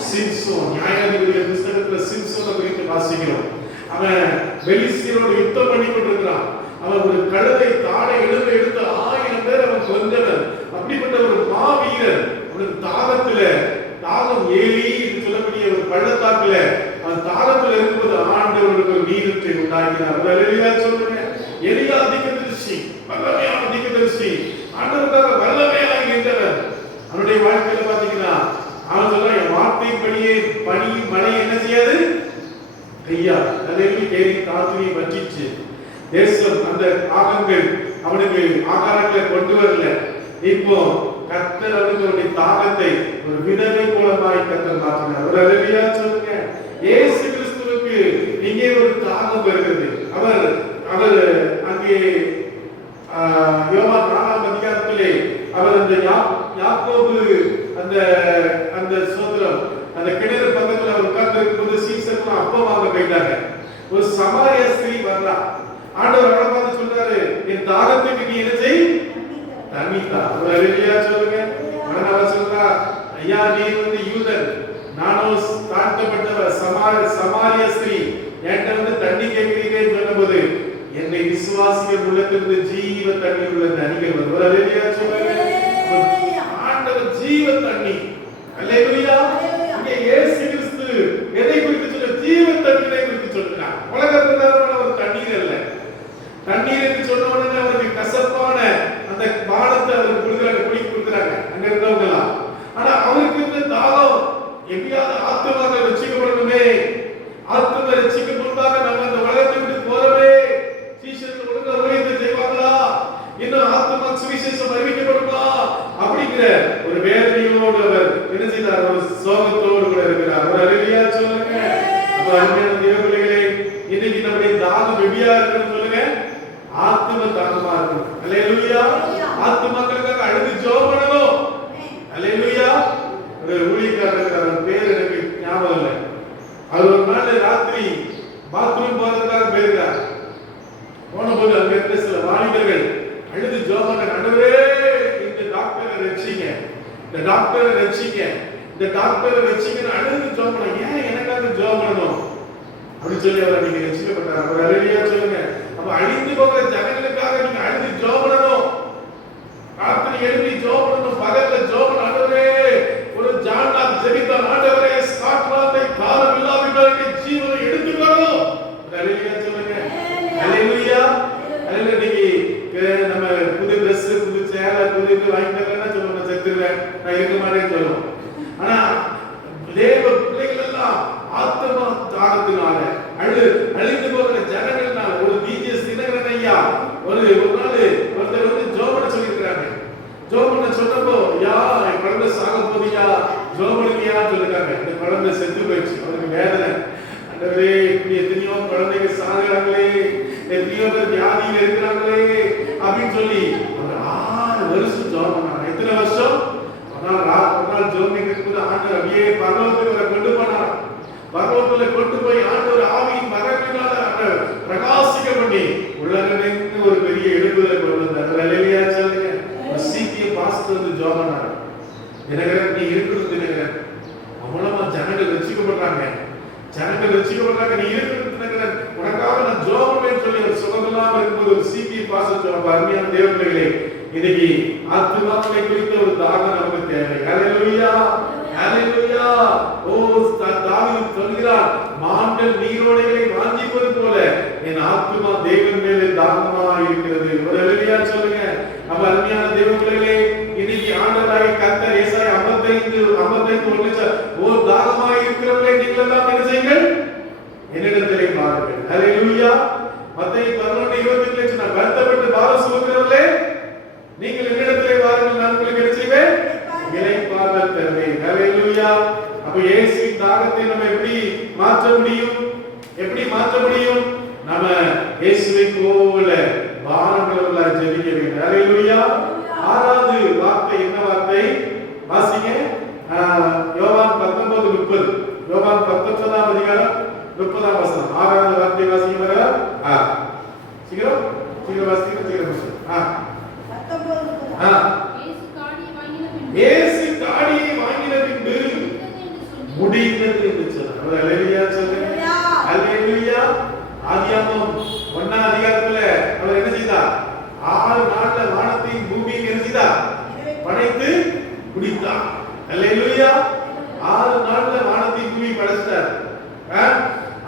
சிம்சோன் நியாயாதிபதிகள் புத்தகத்துல சிம்சோனை குறித்து வாசிக்கிறோம். அவன் பெலிஸ்தியரோடு யுத்தம் பண்ணி கொண்டிருக்கிறான். அவன் ஒரு கழுதை தாடை எடுத்து 1000 பேர் அவன் கொன்றவன். அப்படிப்பட்ட ஒரு மாவீரன். அவனுக்கு தாகம் ஏறி சொல்லக்கூடிய ஒரு பள்ளத்தாக்குல தாகத்தில் இருக்கும்போது ஆண்டவருக்கு ஒரு நீரூற்றை உண்டாக்கினார். அல்லேலூயா சொல்லுங்க. எலியா தீர்க்கதரிசி, வல்லமையான தீர்க்கதரிசி, ஆண்டவருக்காக வல்லமையாக நின்றவர். அவனுடைய வாழ்க்கையில பாத்தீங்கன்னா அவன் சொல்றான், என் வார்த்தைப்படியே பனி மழை என்ன செய்யாது ஐயா. அதேபோல கேரி காத்துவை வச்சிச்சு. தேசம் அந்த ஆகங்கள் அவனுக்கு ஆகாரங்களை கொண்டு வரல. இப்போ கர்த்தர் அவனுடைய தாகத்தை ஒரு விதவை மூலமாய் கர்த்தர் மாற்றினார். ஒரு அல்லேலூயா சொல்லுங்க. இயேசு கிறிஸ்துவுக்கு இங்கே ஒரு தாகம் வருகிறது. அவர் அங்கே யோவான் 4ஆம் அதிகாரத்திலே அவர் அந்த யாக்கோபு அந்த சோதரம் அந்த கிணறு பக்கத்துல அவர் உட்கார்ந்து இருக்கும்போது சீசர்கள் அப்பம் வாங்க போயிட்டாங்க. ஒரு சமாரிய ஸ்திரீ வர்றா. ஆண்டவர் அவளை பார்த்து சொல்றாரு, என் தாகத்துக்கு நீ என்ன செய்? தண்ணி தா. ஒரு அல்லேலூயா சொல்லுங்க. அவர் சொல்றா, ஐயா நீ யூதன், நானும் தாழ்த்தப்பட்டவர், சமாரிய ஸ்திரீ, என்கிட்ட தண்ணி கேட்கிறீங்கன்னு சொன்னபோது என்னை விசுவாசிகள் உள்ளத்திலிருந்து ஜீவ தண்ணீர் உள்ள நதிகள் வரும். ஒரு அல்லேலூயா சொல்லுங்க. ஆண்டவர் ஜீவ தண்ணி. அல்லேலூயா. இங்கே இயேசு கிறிஸ்து எதை குறித்து சொல்ற? ஜீவ தண்ணீரை குறித்து சொல்றார். உலகத்துல ஒரு தண்ணீர் அல்ல. தண்ணீர் என்று சொன்ன உடனே அவருக்கு கசப்பான அந்த பானத்தை அவருக்கு கொடுக்குறாங்க, குடிக்க கொடுக்குறாங்க அங்க இருந்தவங்க எல்லாம். ஆனா அவருக்கு இருந்த தாகம் எப்படியாவது ஆத்மாவை ரட்சிக்கப்படணுமே, ஆத்மா ரட்சிக்கப்படுவதாக நம்ம இந்த உலகத்தை விட்டு போறவே, சீஷர்கள் ஒழுங்கா ஊழியத்தை செய்வாங்களா, இன்னும் ஆத்மா சுவிசேஷம் அறிவிக்கப்படுமா அப்படிங்கிற ஒரு வேதனையோடு அவர் என்ன செய்தார்? ஒரு சோகத்தோடு கூட இருக்கிறார். ஒரு அல்லேலூயா சொல்லுங்க. அப்ப அன்பான தேவ பிள்ளைகளே, இன்னைக்கு நம்முடைய தாகம் எப்படியா இருக்குன்னு சொல்லுங்க? ஆத்ம தாகமா இருக்கணும். அல்லேலூயா. ஆத்மாக்களுக்காக அழுது ஜெபம் பண்ணணும். அல்லேலூயா. ஒரு ஊழியக்காரர், அவர் பேர் எனக்கு ஞாபகம் இல்லை. அவர் ஒரு நாள் ராத்திரி பாத்ரூம் போறதுக்காக போயிருக்கார். போனபோது அங்க இருந்த சில வாலிபர்கள் அழுது ஜெபம் பண்ண, ஆண்டவரே இந்த டாக்டரை ரட்சிங்க, இந்த டாக்டரை ரட்சிங்க, இந்த டாக்டரை ரட்சிங்கன்னு அழுது ஜெபம் பண்ண. ஏன் எனக்காக ஜெபம் பண்ணணும் அப்படின்னு சொல்லி அவர் நீங்க ரட்சிக்கப்பட்டார். அவர் அல்லேலூயா சொல்லுங்க. அப்ப அழிந்து போகிற ஜனங்களுக்காக நீங்க அழுது ஜெபம் பண்ணணும். ராத்திரி எழுப்பி ஜெபம் பண்ணணும், பகல்ல ஜெபம் பண்ணணும். ஆண்டவரே, ஒரு ஜான்டாக் ஜெபித்தான், ஆண்டவரே ஸ்காட்லாந்தை காலம் இல்லாவிட்டால் ஜீவனை எடுத்துக்கணும். அல்லேலூயா சொல்லுங்க. அல்லேலூயா. அல்லேலூயா. இன்னைக்கு நம்ம புது Dress, புது சேலை, புது இது வாங்கிட்டேன்னா சொல்லுவோம், செத்துருவேன், நான் இருக்க மாட்டேன்னு சொல்லுவோம். ஆனா தேவ பிள்ளைகள் எல்லாம் ஆத்மா தாகத்தினால அழிந்து போகிற ஜனங்கள்னால, ஒரு டிஜிஎஸ் தினகரன் ஐயா ஒரு நாள் ஒருத்தர் ஜெபம் பண்ண சொல்லியிருக்கிறாங்க. ஜெபம் பண்ண சொன்னப்போ, யா என் குழந்தை சாக போதியா, ஜெபம் பண்ணுங்கயா சொல்லிருக்காங்க. இந்த குழந்தை செத்து போயிடுச்சு. அவருக்கு வேதனை. ஆண்டவரே, இப்படி எத்தனையோ குழந்தைங்க சாகுறாங்களே, எத்தனையோ பேர் வியாதியில இருக்கிறாங்களே அப்படின்னு சொல்லி ஒரு 6 வருஷம் ஜெபம் பண்ணாங்க. எத்தனை வருஷம்? ஒரு நாள் ஜெபம் இருக்கும்போது ஆண்டவர் அப்படியே பரலோகத்துக்கு கொண்டு போனார். பரலோகத்துல கொண்டு போய் ஆண்டவர் ஆவியின் மரத்தினால பிரகாசிக்க பண்ணி உள்ளங்கன்னு ஒரு பெரிய எழுப்புதலை கொண்டு வந்தார். அல்லேலூயா சொல்லுங்க. ஒரு சீக்கிய பாஸ்டர் ஜெபம் பண்ணார். தினகரன் நீ இருக்கிறது தினகரன், அவ்வளவா ஜனங்கள் ரட்சிக்கப்படுறாங்க, ஜனங்கள் ரட்சிக்கப்படுறாங்க, நீ இருக்கிறது தினகரன், உனக்காக நான் ஜெபம் பண்ணேன்னு சொல்லி ஒரு சுகமில்லாம இருக்கும்போது ஒரு சீக்கிய பாஸ்டர் சொன்ன அருமையான தேவ பிள்ளைகளே, இன்னைக்கு ஆத்மாக்களை குறித்த ஒரு தாகம் நமக்கு தேவை. அல்லேலூயா. அல்லேலூயா. ஓ தாவீது சொல்கிறார், மான்கள் நீரோடைகளை வாஞ்சிப்பது போல என் ஆத்மா தேவன் மேலே தாகமா இருக்கிறது. ஒரு அல்லேலூயா சொல்லுங்க. அப்ப அருமையான தேவ பிள்ளைகளே, இன்னைக்கு ஆண்டவராகிய கர்த்தர் ஏசாயா 55:1 ஓ தாகமா இருக்கிறவர்களே, நீங்கள் எல்லாம் என்ன செய்யுங்கள்? என்னிடத்திலே வாருங்கள். அல்லேலூயா. மத்தேயு 11:28 சொன்னார், வருத்தப்பட்டு பாரம் சுமக்கிறவர்களே நீங்கள் என்னிடத்திலே வாருங்கள், நான் உங்களுக்கு என்ன செய்வேன்? இளைப்பாறுதல் தருவேன். அல்லேலூயா. அப்ப இயேசுவின் தாகத்தை நம்ம எப்படி மாற்ற முடியும்? எப்படி மாற்ற முடியும்? நம்ம இயேசுவை போல பாரங்களோடு ஜெபிக்க வேண்டும். அல்லேலூயா. 6வது வார்த்தை என்ன வார்த்தை? வாசிங்க. யோவான் 19:30. யோவான் 19ஆம் அதிகாரம் 30ஆம் வசனம். 6வது வார்த்தை வாசிங்க. சீக்கிரம் சீக்கிரம் வாசிங்க. சீக்கிரம் இயேசு காடியை வாங்கின பின்பு முடிந்தது என்று சொன்னார். அல்லேலூயா சொல்லுங்க. அல்லேலூயா. ஆதியாகமம் 1ஆம் அதிகாரத்துல அவர் என்ன செய்தார்? 6 நாள்ல வானத்தையும் பூமியையும் என்ன செய்தார்? படைத்து முடித்தார். அல்லேலூயா. 6 நாள்ல வானத்தையும் பூமியை படைத்தார்.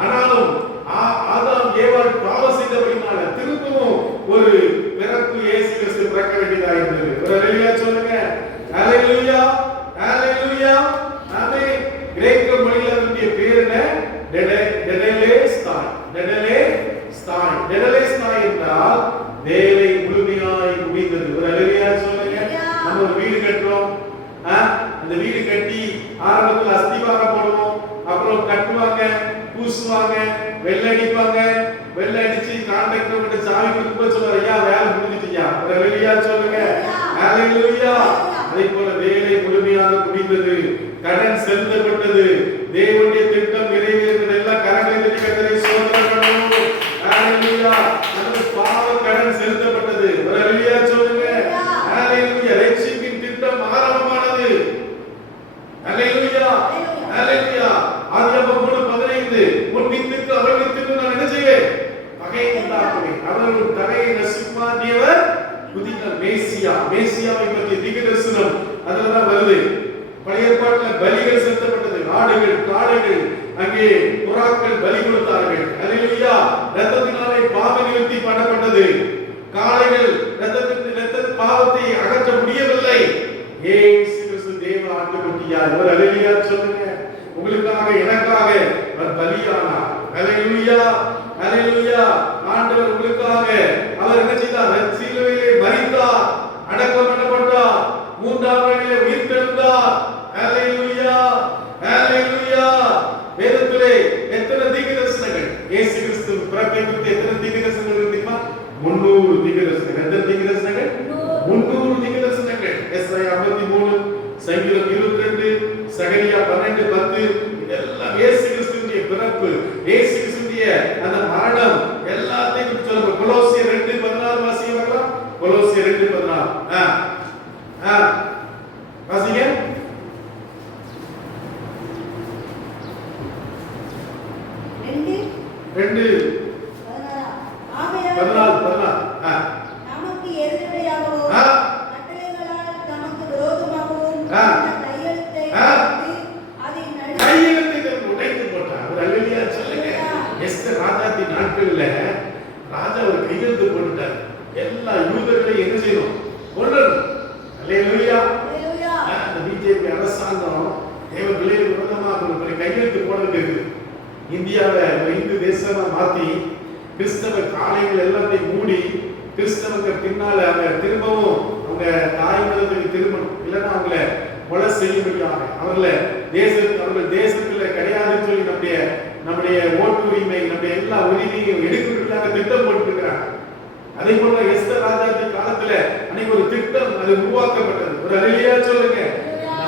ஆனாலும் ஆதாம் ஏவாள் பாவம் செய்தபடினால திரும்பவும் ஒரு பிறப்பு இயேசு கிறிஸ்து பிறக்க வேண்டியதா இருந்தது. ஒரு அல்லேலூயா சொல்லுங்க. அல்லேலூயா, அல்லேலூயா. ஆமென். கிரேக்க மொழியில அதனுடைய பேர் என்ன? டெடலேஸ்தாய். டெடலேஸ்தாய். டெடலேஸ்தாய் என்றால் வேலை முழுமையாய் முடிந்தது. ஒரு அல்லேலூயா சொல்லுங்க. நம்ம ஒரு வீடு கட்டுறோம். அந்த வீடு கட்டி ஆரம்பத்தில் அஸ்திவாரம் போடுவோம், அப்புறம் கட்டுவாங்க, பூசுவாங்க, வெள்ளை அடிப்பாங்க. வெள்ளை அடிச்சு கான்ட்ராக்டர் கிட்ட சாவி கொடுக்கும்போது சொல்லுவாங்க, ஐயா வேலை முடிஞ்சிட்டியா? ஒரு அல்லேலூயா சொல்லுங்க. அல்லேலூயா. அதே போல வேலை முழுமையாக முடிந்தது, கடன் செலுத்தப்பட்டது, தேவனுடைய திட்டம் நிறைவேறுகிறது. எல்லாம் கரங்களை தட்டி கர்த்தரை ஸ்தோத்திரம் பண்ணுவோம். அல்லேலூயா. நமது பாவ கடன் செலுத்தப்பட்டது. ஒரு அல்லேலூயா சொல்லுங்க. அல்லேலூயா. ரட்சிப்பின் திட்டம் ஆரம்பமானது. அல்லேலூயா, அல்லேலூயா. ஆதியாகமம் 3:15 உன் வித்துக்கு அவள் வித்துக்கு நான் என்ன செய்வேன்? பகை உண்டாக்குவேன். அவர்கள் தரையை நசுமாட்டியவர் புதிய மேசியா. மேசியாவை பற்றிய தீர்க்கதரிசனம் அதுலதான் வருது. பழைய ஏற்பாட்டில் பலிகள் செலுத்தப்பட்டது. ஆடுகள், காளைகள், அங்கே புறாக்கள் பலி கொடுத்தார்கள். அல்லேலூயா. இரத்தத்தினாலே பாவ நிவர்த்தி பண்ணப்பட்டது. காளைகள் இரத்தத்தின் பாவத்தை அகற்ற முடியவில்லை. இயேசு கிறிஸ்து தேவ ஆட்டுக்குட்டியார். ஒரு அல்லேலூயா சொல்லுங்க. உங்களுக்காக எனக்காக அவர் பலியானார். அல்லேலூயா, அல்லேலூயா. ஆண்டவர் உங்களுக்காக அவர் என்ன செய்தார்? சிலுவையிலே மரித்தார், அடக்கம் பண்ணப்பட்டார், மூன்றாம் நாளிலே உயிர்த்தெழுந்தார். அல்லேலூயா, அல்லேலூயா. வேதத்திலே எத்தனை தீர்க்கதரிசனங்கள் இயேசு கிறிஸ்து பிறப்பை குறித்து எத்தனை தீர்க்கதரிசனங்கள் இருக்குமா? 300 தீர்க்கதரிசனங்கள். எத்தனை தீர்க்கதரிசனங்கள்? 300 தீர்க்கதரிசனங்கள். எஸ்ஐயா 53, சங்கீதம் 22, சகரியா 12:10 இதெல்லாம் இயேசு கிறிஸ்துவின் பிறப்பு, இயேசு கிறிஸ்துவின் அந்த மரணம் எல்லாத்தையும் சொல்லுங்க. கொலோசியர் 2:14 வாசிக்கலாம். கொலோசியர் 2:14 வாசிங்க. 2:14 நமக்கு எதிரடையாகவும் கட்டளைகளால் நமக்கு விரோதமாகவும் கையெழுத்தை உடைத்து போட்டார். ஒரு அல்லேலூயா சொல்லுங்க. எஸ்தர் ராஜாத்தி நாட்கள்ல ராஜா ஒரு கையெழுத்து போட்டுட்டார். எல்லா யூதர்களையும் என்ன செய்யணும்? கொல்லணும். அல்லேலூயா. அந்த பிஜேபி அரசாங்கம் தேவ பிள்ளைகளுக்கு விரோதமாக ஒரு கையெழுத்து போடுறது. இந்தியாவை இந்து தேசமா மாத்தி கிறிஸ்தவ காலைகள் எல்லாத்தையும் மூடி கிறிஸ்தவங்க பின்னால அவங்க திரும்பவும் அவங்க தாய் மதத்துக்கு திரும்பணும், இல்லைன்னா அவங்கள கொலை செய்யும்படியாக அவர்கள் தேசத்துல கிடையாதுன்னு சொல்லி நம்முடைய ஓட்டு உரிமை, நம்முடைய எல்லா உரிமையும் எடுக்கிறதுக்காக திட்டம் போட்டுருக்கிறாங்க. அதே போல எஸ்தர் ராஜாத்தி காலத்துல அன்னைக்கு ஒரு திட்டம் அது உருவாக்கப்பட்டது. ஒரு அல்லேலூயா சொல்லுங்க.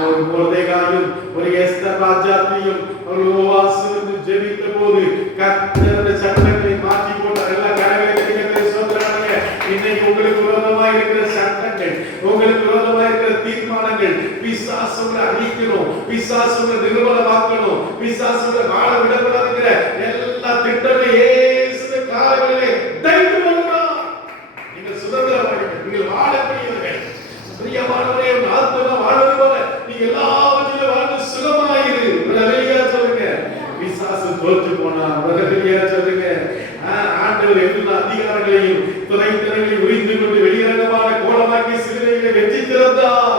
ஒரு மொர்தெகாயும் ஒரு எஸ்தர் ராஜாத்தியும் ஒரு உபவாசம் ஜெபித்த போது கர்த்தர் சட்டங்களை மாற்றி போட்டார். எல்லாம் கரங்களை தட்டி சொல்றாங்க. இன்னைக்கு உங்களுக்கு விரோதமா இருக்கிற சட்டங்கள், உங்களுக்கு விரோதமா இருக்கிற தீர்மானங்கள் பிசாசுகளை அழிக்கணும், பிசாசுகளை நிர்மூலமாக்கணும், பிசாசுகளை வாழ விடக்கூடாதுங்கிற எல்லா திட்டங்களும் இயேசு காலங்களிலே தைத்து வருகிறார். நீங்கள் சுதந்திரமானீர்கள், நீங்கள் வாழக்கூடியவர்கள். பிரியமானவரே, உன் ஆத்மா வாழ்வது போல நீ எல்லாவற்றிலும் வாழ்ந்து சுகமாயிரு. அல்லேலூயா சொல்லுங்க. பிசாசு தோற்று போனான். அல்லேலூயா சொல்லுங்க. ஆண்டவர் எல்லா அதிகாரங்களையும் துறைத்தனங்களையும் உரிந்து கொண்டு வெளியரங்கமான கோலமாக்கி சிலுவையிலே வெற்றி திறந்தார்.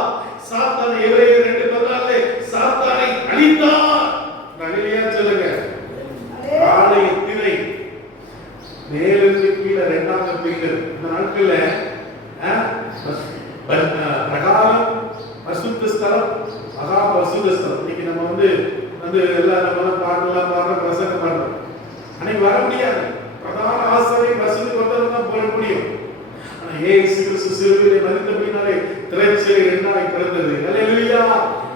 சாத்தானை எபிரேயர் 2:14 சாத்தானை அழித்தார். அல்லேலூயா சொல்லுங்க. ஆலய திரை மேலிருந்து கீழே இரண்டாக பிரிந்தது. இந்த நாட்கள்ல பிரகாரம் பரிசுத்த ஸ்தலம், மகா பரிசுத்த ஸ்தலம். இன்னைக்கு நம்ம வந்து எல்லாம் நம்ம பாடலாம், பாடுறோம், பிரசங்கம் பண்றோம். அன்னைக்கு வர முடியாது. பிரதான ஆசாரியர் பரிசுத்த வந்தவங்க தான் போக முடியும். ஆனா இயேசு கிறிஸ்து சிலுவையிலே மரித்தபடினாலே திரைச்சீலை இரண்டாய் பிறந்தது. அல்லேலூயா.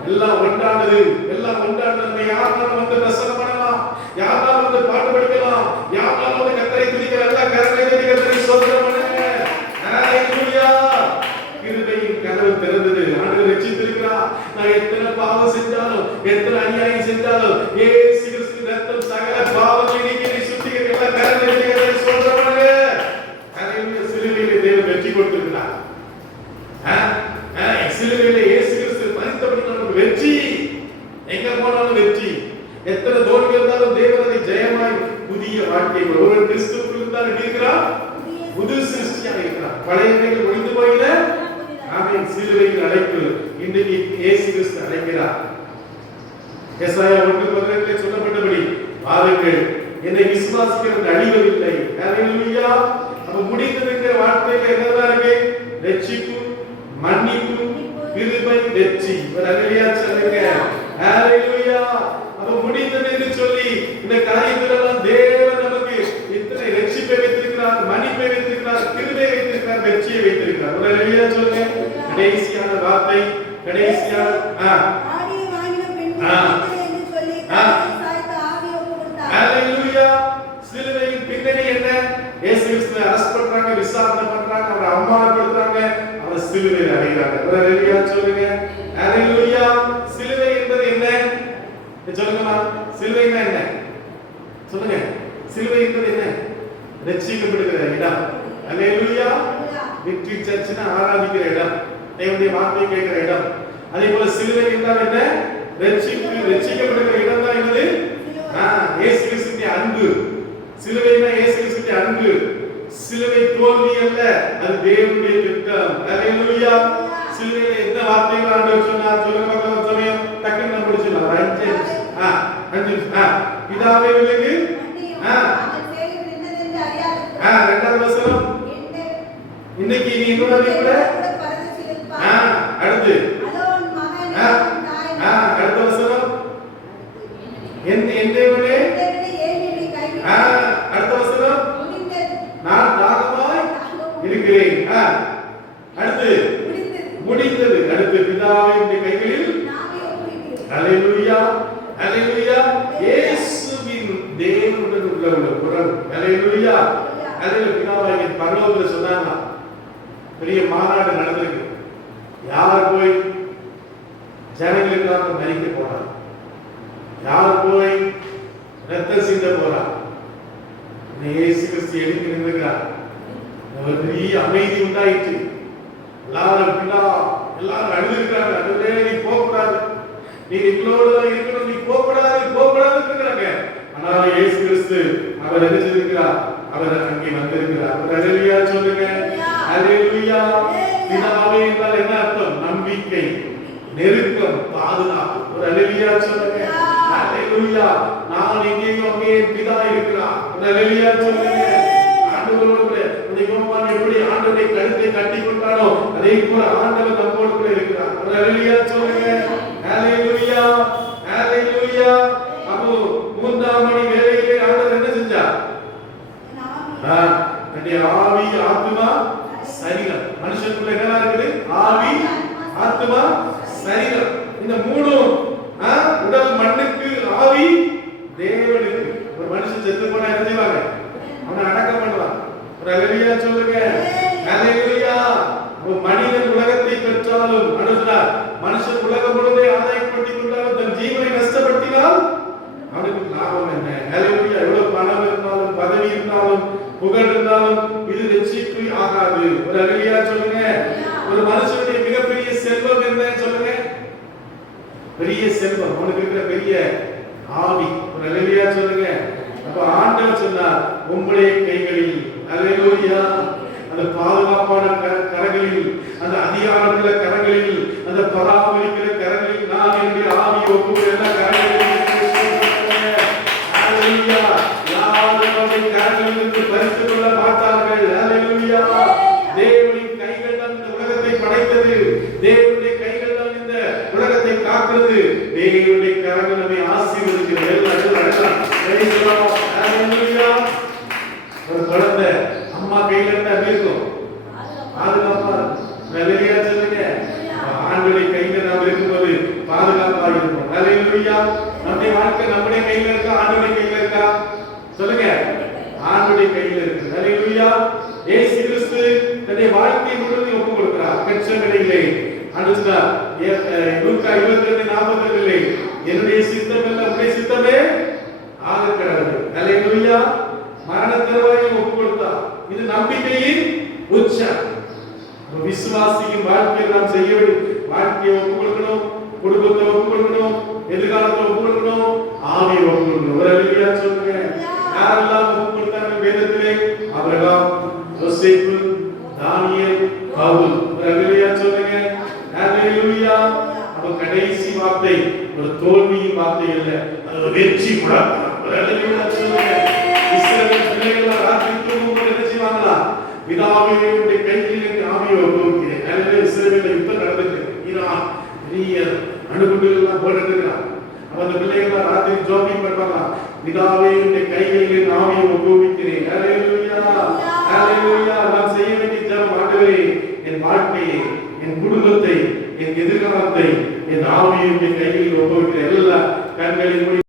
எல்லாம் ஒன்றானது, எல்லாம் ஒன்றானது. யாராலும் வந்து பிரசங்கம் பண்ணலாம், யாராலும் வந்து பாட்டு படிக்கலாம், யாராலும் வந்து கர்த்தரை துதிக்கலாம். எல்லாம் கரங்களை தட்டி கர்த்தரை ஸ்தோத்திரம் பண்ணுங்க. அல்லேலூயா. கிருபையின் கதவு திறந்தது. ஆண்டவர் ரட்சித்திருக்கிறார். நான் எத்தனை பாவம் செஞ்சாலும், எத்தனை அநியாயம் செஞ்சாலும் இயேசு கிறிஸ்துவின் ரத்தம் சகல பாவங்களை நீக்கி சுத்திகரிக்க. எல்லாம் கரங்களை தட்டி கர்த்தரை ஸ்தோத்திரம் பண்ணுங்க. அல்லேலூயா. சிலுவையிலே தேவன் வெற்றி கொடுத்திருக்கிறார். இருக்கிறான்? புது சிருஷ்டியாக இருக்கிறான். பழையவைகள் ஒழிந்து போயின. ஆமென். சிலுவையில் அழைப்பு இன்றைக்கு இயேசு கிறிஸ்து அழைக்கிறார். எசாயா 1:18 சொல்லப்பட்டபடி வாருங்கள், என்னை விசுவாசிக்கிறது அழிவதில்லை. ஹalleluya. அப்ப முடிந்ததுங்கிற வார்த்தையில என்னதான் இருக்கு? ரட்சிப்பு, மன்னிப்பு, கிருபை, வெற்றி. ஒரு ஹalleluya சொல்லுங்க. ஹalleluya. அப்ப முடிந்தது என்று சொல்லி இந்த காரியங்களெல்லாம் தேவன் நமக்கு இத்தனை ரட்சிப்பை வைத்திருக்கிறார், மன்னிப்பை வைத்திருக்கிறார், கிருபை வைத்திருக்கிறார், வெற்றியை வைத்திருக்கிறார். ஒரு ஹalleluya சொல்லுங்க. கடைசியான வார்த்தை, கடைசியான ஆவியை வாங்கின பின்பு என்று சொல்லி சாய்த்த ஆவியை ஒப்புக்கொடுத்தார். ஹalleluya. சிலுவையின் பின்னணி என்ன? இயேசு கிறிஸ்துவை அரெஸ்ட் பண்றாங்க, விசாரணை பண்றாங்க, அவரை அவமானப்படுத்துறாங்க, அவர் சிலுவையில் அறைகிறாங்க. ஒரு ஹalleluya சொல்லுங்க. ஹalleluya. சிலுவை என்பது என்ன? சொல்லுங்கம்மா. சிலுவைனா என்ன? சொல்லுங்க. சிலுவை என்பது என்ன? ரட்சிக்கப்படுகிற இடம். ஹalleluya. விக்டரி சர்ச்னா ஆராதிக்கிற இடம், தேவனுடைய வார்த்தை கேட்கிற இடம். அதே போல சிலுவை என்றால் என்ன? ரட்சிக்கப்படுகிற இடம் தான் என்னது? இயேசு கிறிஸ்துவின் அன்பு. சிலுவைனா இயேசு கிறிஸ்துவின் அன்பு. சிலுவை தோல்வி அல்ல, அது தேவனுடைய திட்டம். ஹalleluya. சிலுவையில என்ன வார்த்தைகள் ஆண்டவர் சொன்னார்? சொல்லுங்க பார்க்கலாம். சமயம் டக்குன்னு நம்ம முடிச்சிடலாம். அஞ்சு பிதாவே விலகு. ரெண்டாவது வசனம். இன்னைக்கு நீ என்னோட கூட அடுத்து அடுத்த வசனம். என் தேவனே. அடுத்த வசனம். நான் தாகமாய் இருக்கிறேன். அடுத்து முடிந்தது. அடுத்து பிதாவே உம்முடைய கைகளில். ஹalleluya. ஹalleluya. இயேசுவின் தேவனுடன் உள்ள உறவு. ஹalleluya. அதில் பிதாவாகிய பரலோகத்தில் சொன்னாங்க, பெரிய மாநாடு நடந்திருக்கு. யார் போய் ஜனங்களுக்காக மரிக்க போறார்? யார் போய் ரத்தம் சிந்த போறார்? இயேசு கிறிஸ்து எழுப்பி நின்றுகிறார். ஒரு பெரிய அமைதி உண்டாயிற்று. எல்லாரும் அழுதுருக்காங்க. அதுவே நீ போகக்கூடாது, நீ எங்களோட இருக்கணும், நீ போகக்கூடாதுங்கிறாங்க. ஆனால் இயேசு கிறிஸ்து அவர் என்ன செய்திருக்கிறார்? அவர் அங்கே வந்திருக்கிறார். ஹalleluya சொல்லுங்க. ஹalleluya. பிதாவே என்றால் என்ன அர்த்தம்? நம்பிக்கை, நெருக்கம், பாதுகாப்பு. ஒரு ஹalleluya சொல்லுங்க. ஹalleluya. நான் எங்கேயும் அங்கே பிதா இருக்கிறார். ஒரு ஹalleluya சொல்லுங்க. ஆண்டவரோடு கூட யோவான் எப்படி ஆண்டவரை கழுத்தை கட்டி கொண்டானோ அதே போல ஆண்டவர் நம்மோடு கூட இருக்கிறார். ஒரு ஹalleluya சொல்லுங்க. ஹalleluya. ஹalleluya. அப்போ 3ஆம் மணி வேளையிலே ஆண்டவர் என்ன செஞ்சார்? நம்முடைய ஆவி, ஆத்மா, சரீரம். மனுஷனுக்குள்ள என்ன இருக்குது? ஆவி, ஆத்மா, சரீரம். இந்த மூணும் உடல் மண்ணுக்கு, ஆவி தேவனுக்கு. ஒரு மனுஷன் செத்து போனா என்ன செய்வாங்க? அவனை அடக்கம் பண்ணுவாங்க. ஒரு ஹalleluya சொல்லுங்க. ஹalleluya. மனிதன் உலகத்தை பெற்றாலும் அனுசனார், மனுஷன் உலகம் முழுவதை ஆதாயப்படுத்திக் கொண்டாலும் தன் ஜீவனை நஷ்டப்படுத்தினால் அவனுக்கு லாபம் என்ன? ஹalleluya. எவ்வளவு பணம் இருந்தாலும், பதவி இருந்தாலும், புகழ் இருந்தாலும் இது ரட்சிப்பு ஆகாது. ஒரு ஹalleluya சொல்லுங்க. ஒரு மனுஷனுடைய மிகப்பெரிய செல்வம் என்ன சொல்லுங்க? பெரிய செல்வம், அவனுக்கு இருக்கிற பெரிய ஆவி. ஒரு ஹalleluya சொல்லுங்க. அப்ப ஆண்டவர் சொன்னார், உம்முடைய கைகளில். ஹalleluya. அந்த பாதுகாப்பான கரங்களில், அந்த அதிகாரமுள்ள கரங்களில், அந்த பராமரிக்கிற கரங்களில் நான் என்னுடைய ஆவியை ஒப்புக்கொள்கிறேன். கரங்களில் ஹalleluya. யாரும் அவருடைய கரங்களிலிருந்து பறித்துக் கொள்ள மாட்டார்கள். ஹalleluya. தேவனின் கைகள் தான் இந்த உலகத்தை படைத்தது. தேவனுடைய கைகள் தான் இந்த உலகத்தை காக்கிறது. தேவனுடைய கரங்கள் நம்மை ஆசீர்வதிக்கிறது. ஒரு குழந்தை அம்மா கையில இருந்தா எப்படி இருக்கும்? பாதுகாப்பா ஹalleluya சொல்லுங்க. ஆண்டுடைய கையில நாம் இருக்கும்போது பாதுகாப்பா இருக்கும். ஹalleluya. நம்முடைய வாழ்க்கை நம்முடைய கையில இருக்கா? ஆண்டுடைய கையில இருக்கா? சொல்லுங்க. ஆண்டுடைய கையில இருக்கு. ஹalleluya. இயேசு கிறிஸ்து தன்னுடைய வாழ்க்கை முழுவதும் ஒப்புக் கொடுக்கிறார். கெட்செமனேயிலே ஆண்டவர் லூக்கா 22:42 என்னுடைய சித்தம் அல்ல உம்முடைய சித்தமே ஆகக்கடவது. ஹalleluya. மரண தருவாயில் ஒப்புக் கொடுத்தார். இது நம்பிக்கையின் உச்சம். விசுவாசியின் வாழ்க்கையை நாம் செய்ய வேண்டும். வாழ்க்கையை ஒப்புக் கொடுக்கணும், குடும்பத்தை ஒப்புக் கொடுக்கணும், எதிர்காலத்தை ஒப்புக் கொடுக்கணும், ஆவியை ஒப்புக் கொடுக்கணும். ஒரு ஹalleluya சொல்லுங்க. யாரெல்லாம் ஒப்பு கொடுத்தார்கள் வேதத்திலே? ஆபிரகாம், யோசேப்பு, தானியேல், பவுல். அல்லேலூயா சொல்லுங்க. அல்லேலூயா. அப்ப கடைசி வார்த்தை ஒரு தோல்வியின் வார்த்தை அல்ல, அது ஒரு வெற்றி முழக்கம். அல்லேலூயா சொல்லுங்க. இஸ்ரவேல் பிள்ளைகள் ராத்திரி தூங்கும்போது என்ன செய்வாங்களா? பிதாவே உம்முடைய கையில் என் ஆவியை ஒப்புவிக்கிறேன். அல்லேலூயா. இஸ்ரவேல்ல யுத்தம் நடந்துச்சு. ஈரான் பெரிய அணுகுண்டுகள் எல்லாம் போட்டுருக்கான். அந்த பிள்ளைகள் ராத்திரி ஜோபிங் பண்ணுவாங்க. பிதாவே உம்முடைய கையில் என் ஆவியை ஒப்புவிக்கிறேன். அல்லேலூயா. அல்லேலூயா. நான் செய்ய வேண்டிய ஜெபம், ஆண்டவரே என் வாழ்க்கையை, என் குடும்பத்தை, என் எதிர்காலத்தை, என் ஆவியை கையில் ஒப்புவிக்கிறேன். எல்லா கண்களில்